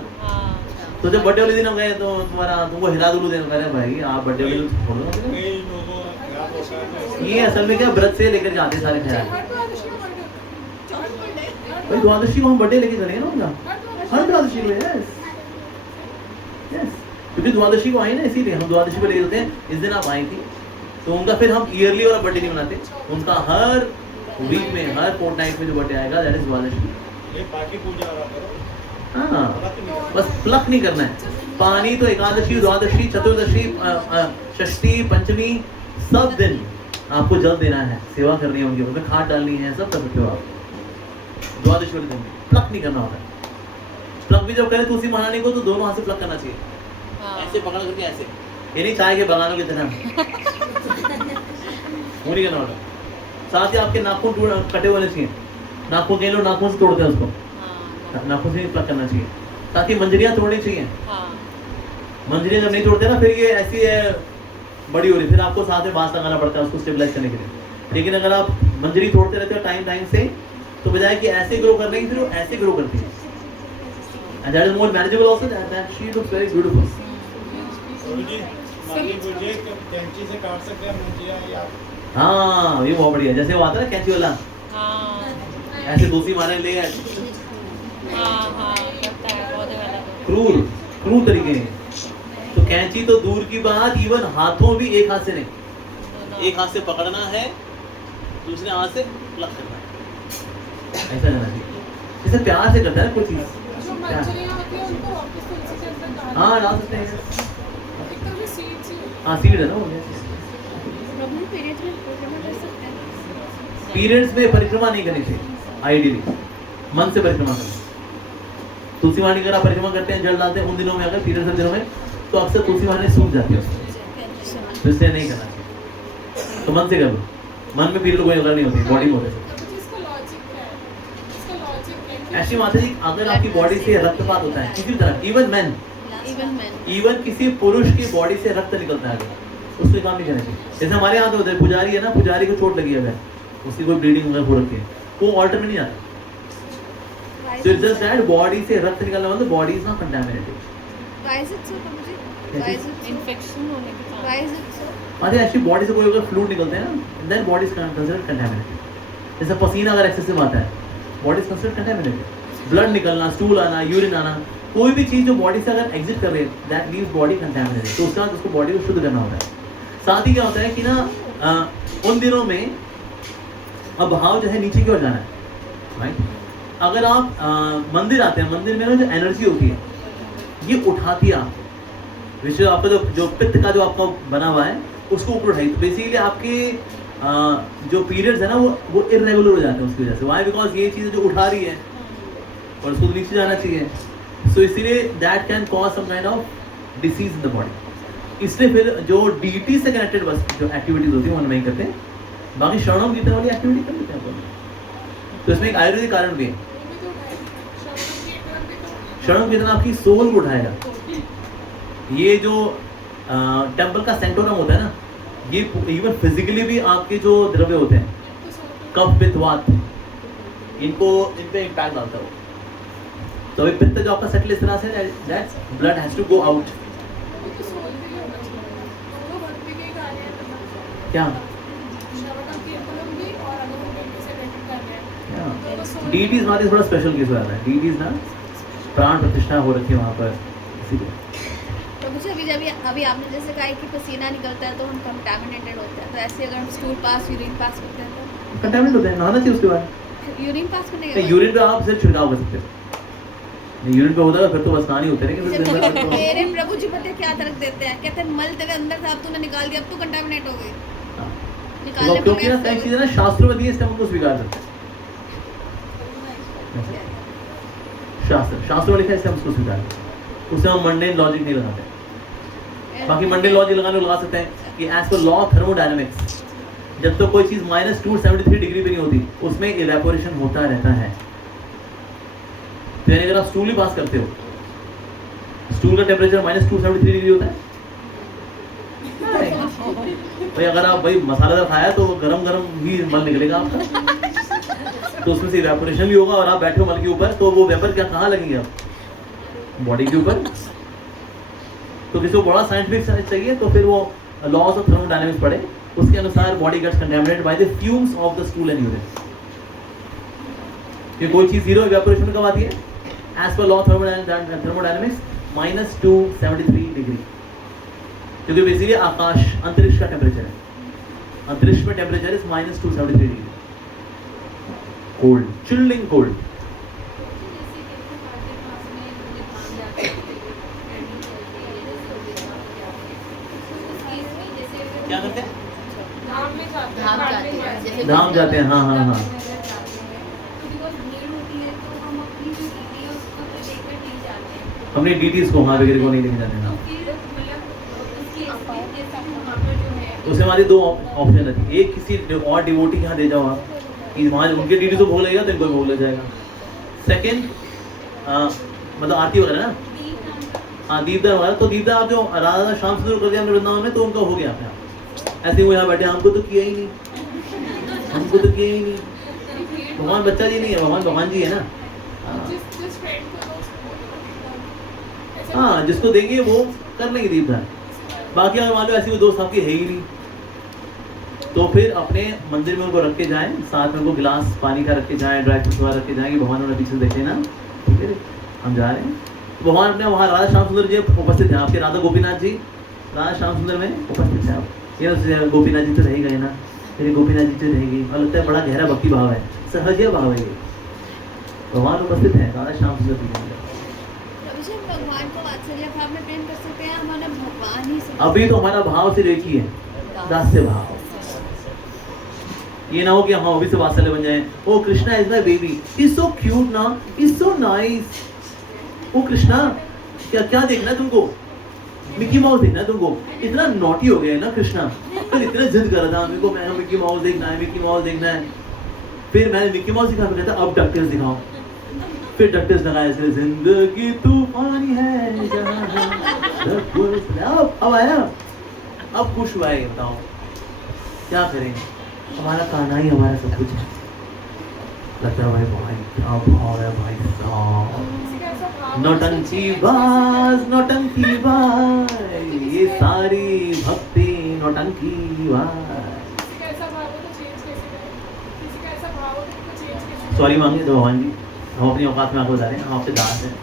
तो जब बर्थडे वाले दिन हम गए तो तुमको हिला दुलू देना, कह रहे भाई आप बर्थडे वाले दिन छोड़ दो। कई लोगों का क्या होता है, ये असल में क्या व्रत से लेकर जाते हैं सारे ख्याल। भाई द्वादशी को हम बर्थडे लेके चलेंगे ना उनका, हर द्वादशी को। यस यस, क्योंकि द्वादशी को आई ना, इसीलिए हम द्वादशी को ले जाते हैं। इस दिन आप आई थी तो उनका फिर हम ईयरली और बर्थडे नहीं मनाते, उनका हर वीक में, हर फोर्टनाइट में जो बर्थडे आएगा दैट इज द्वादशी। ये बाकी पूजा वाला करो, हाँ, बस प्लक नहीं करना है। पानी तो एकादशी, द्वादशी, चतुर्दशी, षष्ठी, पंचमी, सब दिन आपको जल देना है, सेवा करनी है उनके ऊपर, खाद डालनी है, सब कर सकते हो आप। द्वादशी वाले दिन प्लक नहीं करना होता। प्लक भी जब करें तुलसी महारानी को तो दोनों हाथ से प्लक करना चाहिए, ऐसे पकड़ करके ऐसे, ये नहीं चाय के बगानों की तरह वो नहीं करना होता। साथ ही आपके नाखून कटे होने चाहिए, नाखून कई लोग नाखून से तोड़ते हैं उसको, नाखून से प्लक करना चाहिए। ताकि मंजरियाँ तोड़नी चाहिए, मंजरियाँ जब नहीं तोड़ते ना फिर ये ऐसी बड़ी हो रही, फिर आपको साथ में बांस लगाना पड़ता है उसको स्टेबलाइज करने के लिए। लेकिन अगर आप मंजरी तोड़ते रहते हो टाइम टाइम से, तो बजाय कि ऐसे ग्रो करने की फिर वो ऐसे ग्रो करती है, and that is more manageable also, that she looks very beautiful। जी मानी मुझे कैंची से काट सकते हैं मुझे या हाँ ये बहुत बढ़िया, जैसे वो आता है ना कैंची वाला, ऐसे दूसरी मारने ले आए, हाँ हाँ करता है पौधे वाला तो। क्रूर तरीके हैं। तो कैंची तो दूर की बात, इवन हाथों भी एक हाथ से नहीं, एक हाथ से पकड़ना है, दूसरे हाथ से प्लग करना है, ऐसा करना चाहिए। जैसे प्यार से करता है ना कोई चीज, जो मछलियाँ होती हैं उनको वापस तुलसी के अंदर डाल हाँ डाल सकते हैं। एकदम जो सीड्स ही हाँ सीड है ना वो। प्रभु पीरियड में परिक्रमा कर सकते हैं? पीरियड्स में परिक्रमा नहीं करनी चाहिए, आइडियली मन से परिक्रमा करनी। तुलसी मानी अगर आप परिक्रमा करते हैं, जल डालते हैं, उन दिनों में अगर पीरियड्स के दिनों में, तो अक्सर तुलसी मानी सूख जाती है उसमें, तो इसलिए नहीं करना चाहिए। तो मन से कर लो, मन में पीरियड कोई अगर नहीं होती, बॉडी में होती है। इसका लॉजिक क्या है? इसका लॉजिक क्या है? ऐसी माता जी, अगर आपकी बॉडी से रक्तपात होता है किसी भी तरह, इवन मैन, इवन किसी पुरुष की बॉडी से रक्त निकलता है, उसको काम नहीं करना चाहिए। जैसे हमारे यहाँ तो होता है, पुजारी है ना, पुजारी को चोट लगी है, अगर उसकी कोई ब्लीडिंग वगैरह हो रखी है, वो ऑल्टर में नहीं आता। So it's just that body से रक्त निकलना मतलब body is not contaminated. Why is it so, प्रभु जी? Why is it so? Infection होने के Why कारण। is it so? अच्छा एक्चुअली बॉडी से कोई अगर फ्लूइड निकलते हैं ना, then body is considered contaminated. जैसे पसीना अगर एक्सेसिव आता है, body is considered contaminated. Blood निकलना, स्टूल आना, यूरिन आना, कोई भी चीज जो बॉडी से अगर एग्जिट कर रही है, that leaves body contaminated. तो उसके बाद उसको बॉडी को शुद्ध करना होता है। साथ ही क्या होता है कि ना उन दिनों में अब भाव जो है नीचे की ओर जाना है, राइट? अगर आप मंदिर आते हैं, मंदिर में ना जो एनर्जी होती है ये उठाती है आपको, विशेष आपका जो पित्त का जो आपका बना हुआ है उसको ऊपर उठाई, तो बेसिकली आपके जो पीरियड्स है ना वो इरेगुलर हो जाते हैं उसकी वजह से। वाई? बिकॉज ये चीज़ जो उठा रही है और उसको नीचे जाना चाहिए, सो इसीलिए that can cause some kind of disease in the body. इसलिए फिर जो डीटी से कनेक्टेड बस जो एक्टिविटीज होती है वो नहीं करते, बाकी शरणम कीर्तन वाली एक्टिविटी कर लेते हैं अपन। तो इसमें एक आयुर्वेदिक कारण भी है। शरणम कीर्तन आपकी सोल को उठाएगा। ये जो टेम्पल का सेंटोरम होता है ना, ये इवन फिजिकली भी आपके जो द्रव्य होते हैं, कफ पित्त वात, इन पे इम्पैक्ट डालता है। तो अभी पित्त जो आपका सेटल इस तरह से, that blood has to go out. क्या डीटीज हमारे थोड़ा स्पेशल केस हो जाता है। डीटीज ना प्राण प्रतिष्ठा हो रखी है वहाँ पर, इसीलिए। तो मुझे अभी आपने जैसे कहा कि पसीना निकलता है तो हम कंटामिनेटेड होते हैं, तो ऐसे अगर हम स्टूल पास, यूरिन पास करते हैं तो कंटामिनेट होते हैं, नहाना चाहिए उसके बाद। यूरिन पास करने के नहीं, बाद यूरिन पे आप सिर्फ छिड़काव कर सकते हो, नहीं यूरिन पे होता है फिर तो बस नहानी होते हैं। लेकिन फिर दिन भर मेरे प्रभु जी पता है क्या तर्क देते हैं, कहते हैं मल तेरे अंदर था, अब तूने निकाल दिया, अब तू कंटामिनेट हो गई। निकालने तो क्योंकि ना कई चीजें ना शास्त्रों में दी है, इसलिए हम उनको स्वीकार करते हैं। शास्त्र में लिखा है इसलिए हम उसको स्वीकार करते हैं, उससे हम मंडेन लॉजिक नहीं लगाते। बाकी मंडेन लॉजिक लगाने लगा सकते हैं कि as per law of thermodynamics, जब तक कोई चीज -273 डिग्री पे नहीं होती उसमें इवेपोरेशन होता रहता है। तो यानी अगर आप स्टूल ही पास करते हो, स्टूल का टेम्परेचर -273 डिग्री होता है भाई। अगर आप भाई मसालेदार खाया तो गरम गरम ही मल निकलेगा आपका, तो उसमें से इवेपोरेशन भी होगा, और आप बैठे हो मल के ऊपर तो वो वेपर क्या कहाँ लगेंगे आप? बॉडी के ऊपर। तो किसी को बड़ा साइंटिफिक चाहिए तो फिर वो लॉज ऑफ थर्मोडायनामिक्स पढ़े, उसके अनुसार body gets contaminated by the fumes of the stool and urine. ये कोई चीज जीरो इवेपोरेशन कब आती है? As per law of thermodynamics -273 degree, क्योंकि बेसिकली आकाश अंतरिक्ष का टेम्परेचर है, अंतरिक्ष में temperature is -273 degree, cold, chilling cold. क्या करते हैं? धाम में जाते हैं, धाम घाट जाते में हैं, जाते हैं। जैसे धाम जाते हैं, हाँ हाँ हाँ। अपनी डीटीज को वहाँ वगैरह को नहीं लेके जाते हैं। उससे हमारी दो ऑप्शन रहती है, एक किसी और डिवोटी के यहाँ दे जाओ आप कि वहाँ उनके डीटी को भोग लगेगा तो इनको भोग लग जाएगा। सेकेंड मतलब आरती वगैरह ना, हाँ दीपदान वगैरह, तो दीपदान आप जो राधा शाम सुंदर कर दिया हमने वृंदावन में तो उनका हो गया अपने आप। ऐसे वो यहाँ बैठे, हमको तो किया ही नहीं, हमको तो किया ही नहीं। भगवान बच्चा जी नहीं है, भगवान भगवान जी है ना। जिस फ्रेंड को दो उसको हाँ जिसको देंगे वो कर लेंगे दीपदान। बाकी अगर मान लो ऐसी कोई दोस्त आपकी है ही नहीं तो फिर अपने मंदिर में उनको रख के जाएं, साथ में उनको गिलास पानी का रख के जाएं, ड्राई फ्रूट्स वगैरह रख के जाएं कि भगवान उन्हें पीछे देखे ना, ठीक है, हम जा रहे हैं। तो भगवान अपने वहाँ राधा श्याम सुंदर जी उपस्थित हैं, आपके राधा गोपीनाथ जी राधा श्याम सुंदर में उपस्थित है। आप ये गोपीनाथ जी तो रह गए ना, फिर गोपीनाथ जी तो रहेगी, और लगता है बड़ा गहरा भक्ति भाव है, सहज भाव है ये, भगवान उपस्थित है राधा श्याम सुंदर जी के अंदर। प्रभु जी, भगवान को वात्सल्य भाव में प्रेम कर सकते हैं, हमारा भगवान ही से। अभी तो हमारा भाव सिर्फ एक ही है, दास्य भाव। ये ना हो कि हम अभी से वात्सल्य बन जाए। Oh Krishna is my baby, is so cute ना, is so nice. Oh Krishna, क्या क्या देखना है तुमको? मिकी माउस देखना है तुमको? इतना नॉटी हो गया है ना कृष्णा, कल इतना जिद कर रहा था मेरे को, मैं मिकी माउस देखना है, मिकी माउस देखना है। फिर मैंने मिकी माउस दिखा, तो कहता अब डक्टर्स दिखाओ। फिर डक्टर्स लगाया, इसलिए जिंदगी तूफानी है जहाँ। अब आया, अब खुश हुआ है, बताओ क्या करें, हमारा कान्हा ही हमारा सब कुछ है। लगता है भाई क्या भाव है भाई साहब, नौटंकी बाज, नौटंकी बाज, ये सारी भक्ति नौटंकी बाज। सॉरी मांगे तो भगवान जी, हम अपनी औकात में आपको बता रहे हैं, हम आपसे दास हैं,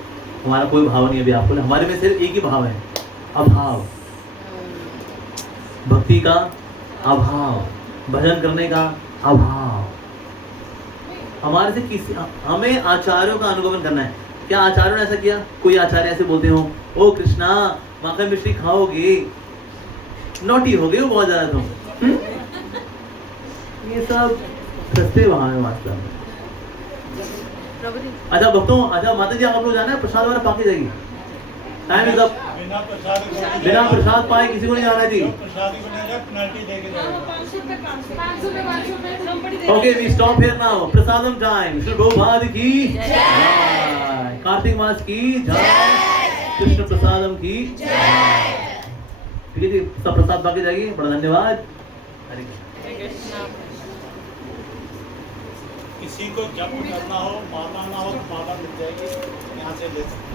हमारा कोई भाव नहीं अभी आपको, हमारे में सिर्फ एक ही भाव है, अभाव, भक्ति का अभाव, भजन करने का अभाव। हमारे से किसी, हमें आचार्यों का अनुगमन करना है। क्या आचार्यों ने ऐसा किया? कोई आचार्य ऐसे बोलते हो, ओ कृष्णा माखन मिश्री खाओगे, नोटी हो गए हो बहुत ज्यादा तुम। ये सब सस्ते वहां है वास्तव में। अच्छा भक्तों, अच्छा माता जी आप लोग जाना है, प्रसाद वगैरह पाके जाएगी, टाइम इज अप। बिना प्रसाद पाए किसी को नहीं जाना जी। Okay, we stop here now, prasadam time. Shri Prabhupada की जय, कार्तिक मास की जय, कृष्ण प्रसादम की जय। ठीक है जी, सब प्रसाद पाके जाएगी, बड़ा धन्यवाद। हरे कृष्ण। किसी को जप करना हो, माला ना हो तो माला मिल जाएगी, यहाँ से ले सकते हैं।